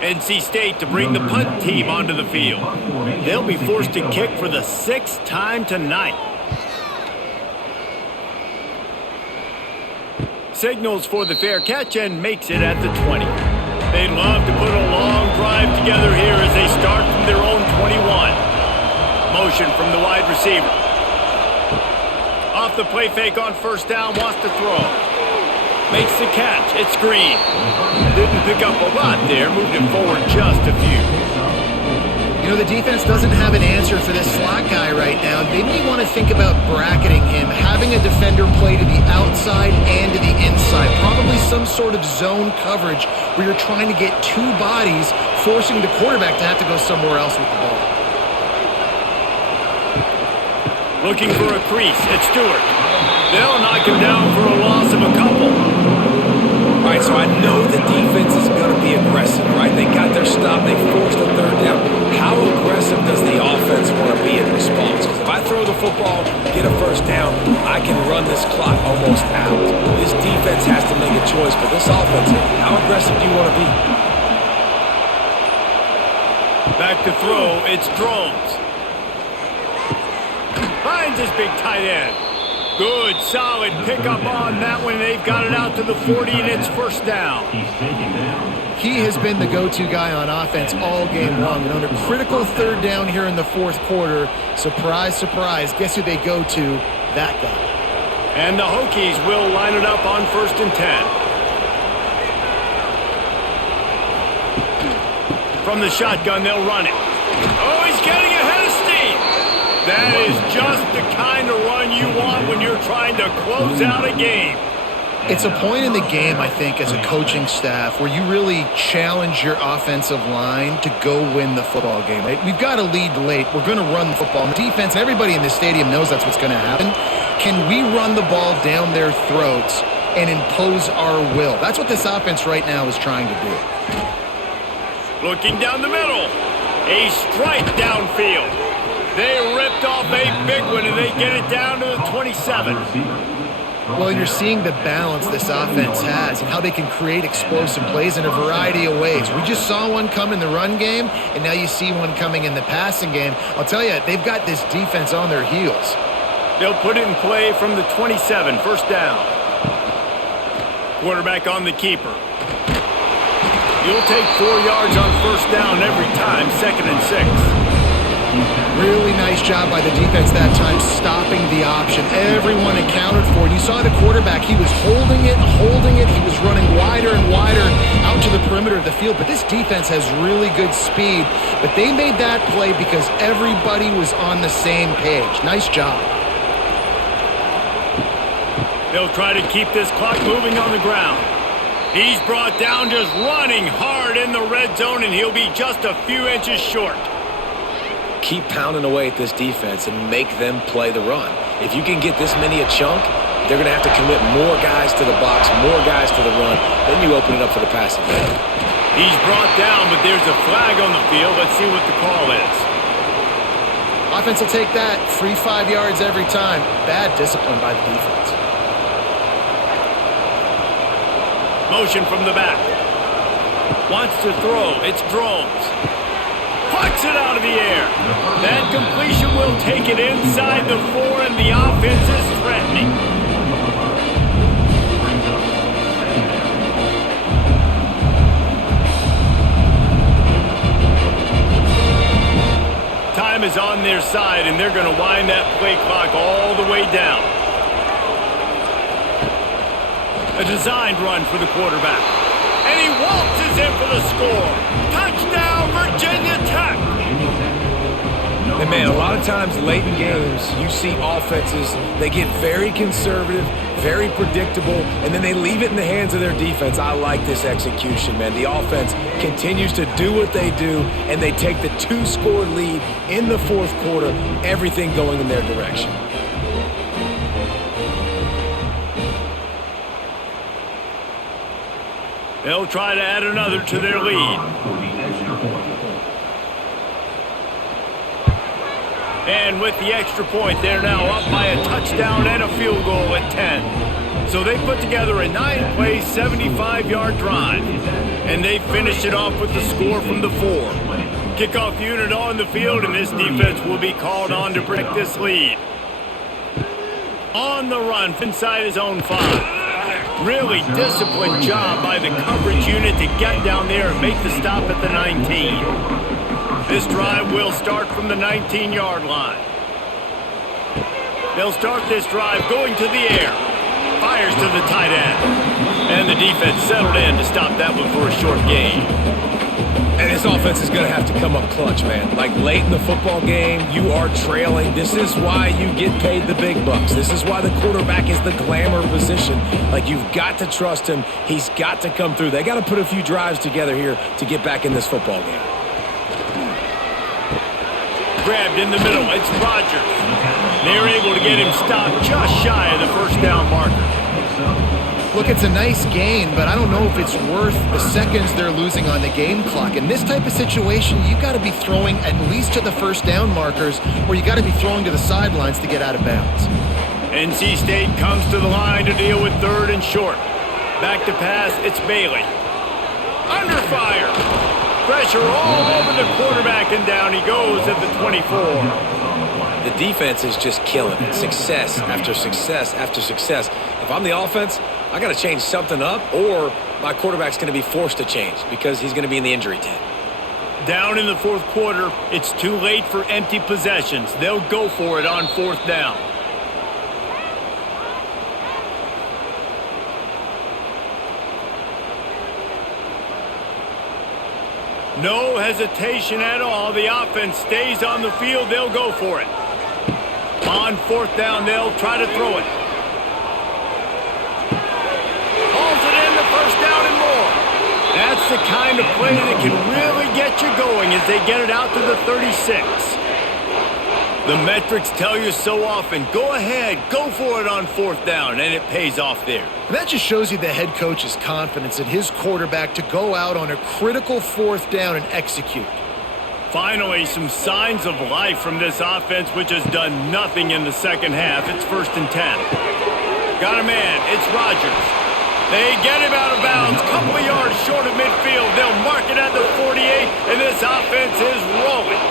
NC State to bring the punt team onto the field. They'll be forced to kick for the 6th time tonight. Signals for the fair catch and makes it at the 20. They'd love to put a long drive together here as they start from their own 21. Motion from the wide receiver. Off the play fake on 1st down, wants to throw. Makes the catch. It's Green. Didn't pick up a lot there, moved it forward just a few. You know, the defense doesn't have an answer for this slot guy right now. They may want to think about bracketing him, having a defender play to the outside and to the inside. Probably some sort of zone coverage where you're trying to get 2 bodies, forcing the quarterback to have to go somewhere else with the ball. Looking for a crease. It's Stewart. They'll knock him down for a loss of a couple. All right, so I know the defense is going to be aggressive, right? They got their stop. They forced a 3rd down. How aggressive does the offense want to be in response? Because if I throw the football, get a 1st down, I can run this clock almost out. This defense has to make a choice, but this offense, how aggressive do you want to be? Back to throw, it's Drones. Finds his big tight end. Good, solid pickup on that one. They've got it out to the 40, and it's 1st down. He has been the go-to guy on offense all game long. And on a critical 3rd down here in the 4th quarter, surprise, surprise, guess who they go to? That guy. And the Hokies will line it up on 1st and 10. From the shotgun, they'll run it. Oh, he's getting ahead of steam. That is just the kind of run you want when you're trying to close out a game. It's a point in the game, I think, as a coaching staff where you really challenge your offensive line to go win the football game. Right? We've got to lead late. We're going to run the football. And the defense, and everybody in the stadium knows that's what's going to happen. Can we run the ball down their throats and impose our will? That's what this offense right now is trying to do. Looking down the middle. A strike downfield. They ripped off a big one, and they get it down to the 27. Well, you're seeing the balance this offense has and how they can create explosive plays in a variety of ways. We just saw one come in the run game, and now you see one coming in the passing game. I'll tell you, they've got this defense on their heels. They'll put it in play from the 27, 1st down. Quarterback on the keeper. You'll take 4 yards on 1st down every time, 2nd and 6. Really nice job by the defense that time, stopping the option. Everyone accounted for it. You saw the quarterback. He was holding it. He was running wider and wider out to the perimeter of the field. But this defense has really good speed. But they made that play because everybody was on the same page. Nice job. They'll try to keep this clock moving on the ground. He's brought down just running hard in the red zone, and he'll be just a few inches short. Keep pounding away at this defense and make them play the run. If you can get this many a chunk, they're going to have to commit more guys to the box, more guys to the run. Then you open it up for the passing game. He's brought down, but there's a flag on the field. Let's see what the call is. Offense will take that. Free 5 yards every time. Bad discipline by the defense. Motion from the back. Wants to throw. It's Drones. Pucks it out of the air. That completion will take it inside the 4, and the offense is threatening. Time is on their side, and they're going to wind that play clock all the way down. A designed run for the quarterback. And he waltzes in for the score. Touchdown, Virginia Tech. And man, a lot of times late in games, you see offenses, they get very conservative, very predictable, and then they leave it in the hands of their defense. I like this execution, man. The offense continues to do what they do, and they take the 2-score lead in the fourth quarter, everything going in their direction. They'll try to add another to their lead. And with the extra point, they're now up by a touchdown and a field goal at 10. So they put together a 9-play, 75-yard drive. And they finish it off with the score from the 4. Kickoff unit on the field, and this defense will be called on to break this lead. On the run, inside his own 5. Really disciplined job by the coverage unit to get down there and make the stop at the 19. This drive will start from the 19-yard line. They'll start this drive going to the air. Fires to the tight end. And the defense settled in to stop that one for a short gain. And this offense is going to have to come up clutch, man. Like late in the football game, you are trailing. This is why you get paid the big bucks. This is why the quarterback is the glamour position. Like, you've got to trust him. He's got to come through. They got to put a few drives together here to get back in this football game. Grabbed in the middle. It's Rodgers. They're able to get him stopped just shy of the first down marker. Look, it's a nice gain, but I don't know if it's worth the seconds they're losing on the game clock. In this type of situation, you've got to be throwing at least to the first down markers, or you got to be throwing to the sidelines to get out of bounds. NC State comes to the line to deal with 3rd and short. Back to pass, it's Bailey. Under fire. Pressure all over the quarterback, and down he goes at the 24. The defense is just killing it. Success after success after success. If I'm the offense, I got to change something up, or my quarterback's going to be forced to change because he's going to be in the injury tent. Down in the fourth quarter, it's too late for empty possessions. They'll go for it on 4th down. No hesitation at all. The offense stays on the field. They'll go for it. On 4th down, they'll try to throw it. Hauls it in, the first down and more. That's the kind of play that can really get you going as they get it out to the 36. The metrics tell you so often, go ahead, go for it on 4th down, and it pays off there. And that just shows you the head coach's confidence in his quarterback to go out on a critical 4th down and execute. Finally, some signs of life from this offense, which has done nothing in the second half. It's 1st and 10. Got a man. It's Rodgers. They get him out of bounds. Couple of yards short of midfield. They'll mark it at the 48, and this offense is rolling.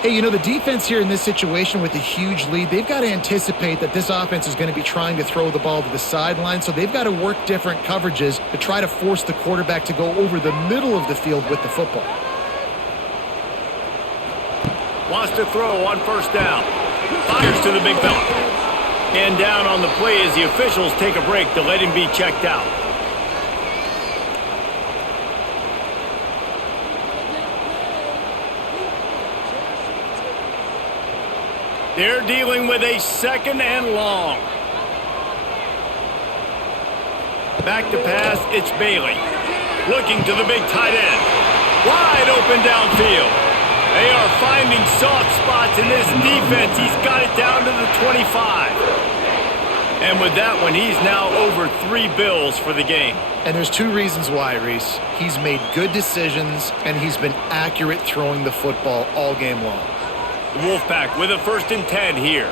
Hey, you know, the defense here in this situation with a huge lead, they've got to anticipate that this offense is going to be trying to throw the ball to the sideline, so they've got to work different coverages to try to force the quarterback to go over the middle of the field with the football. Wants to throw on 1st down. Fires to the big fella. And down on the play as the officials take a break to let him be checked out. They're dealing with a 2nd and long. Back to pass, it's Bailey. Looking to the big tight end. Wide open downfield. They are finding soft spots in this defense. He's got it down to the 25. And with that one, he's now over 3 bills for the game. And there's 2 reasons why, Reese. He's made good decisions, and he's been accurate throwing the football all game long. The Wolfpack with a 1st and 10 here.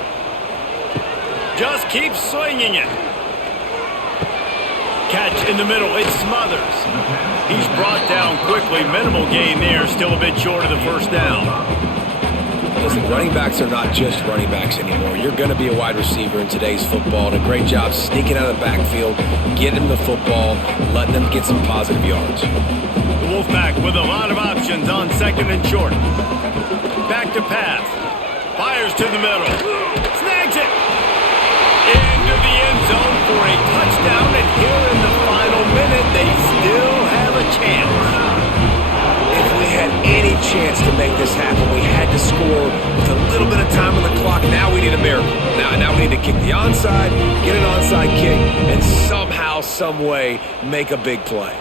Just keeps swinging it. Catch in the middle. It's Smothers. He's brought down quickly. Minimal gain there. Still a bit short of the first down. Listen, running backs are not just running backs anymore. You're going to be a wide receiver in today's football. And a great job sneaking out of the backfield, getting them the football, letting them get some positive yards. The Wolfpack with a lot of options on second and short. Back to pass. Fires to the middle. Snags it. Into the end zone for a touchdown. And here in the final minute, they still have a chance. If we had any chance to make this happen, we had to score with a little bit of time on the clock. Now we need a miracle. Now we need to kick the onside, get an onside kick, and somehow, some way, make a big play.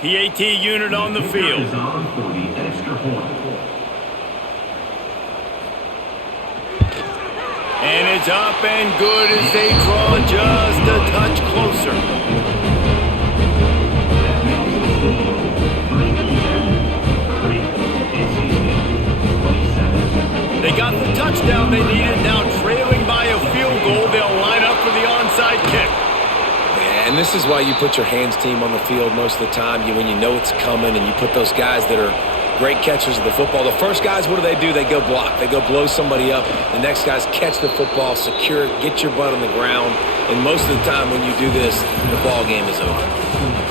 PAT unit on the field. Is on for the extra point. And it's up and good as they draw just a touch closer. They got the touchdown they needed. Now trailing by a field goal, they'll line up for the onside kick. And this is why you put your hands team on the field most of the time. When you know it's coming and you put those guys that are great catchers of the football. The first guys, what do? They go block. They go blow somebody up. The next guys catch the football, secure it, get your butt on the ground. And most of the time when you do this, the ball game is over.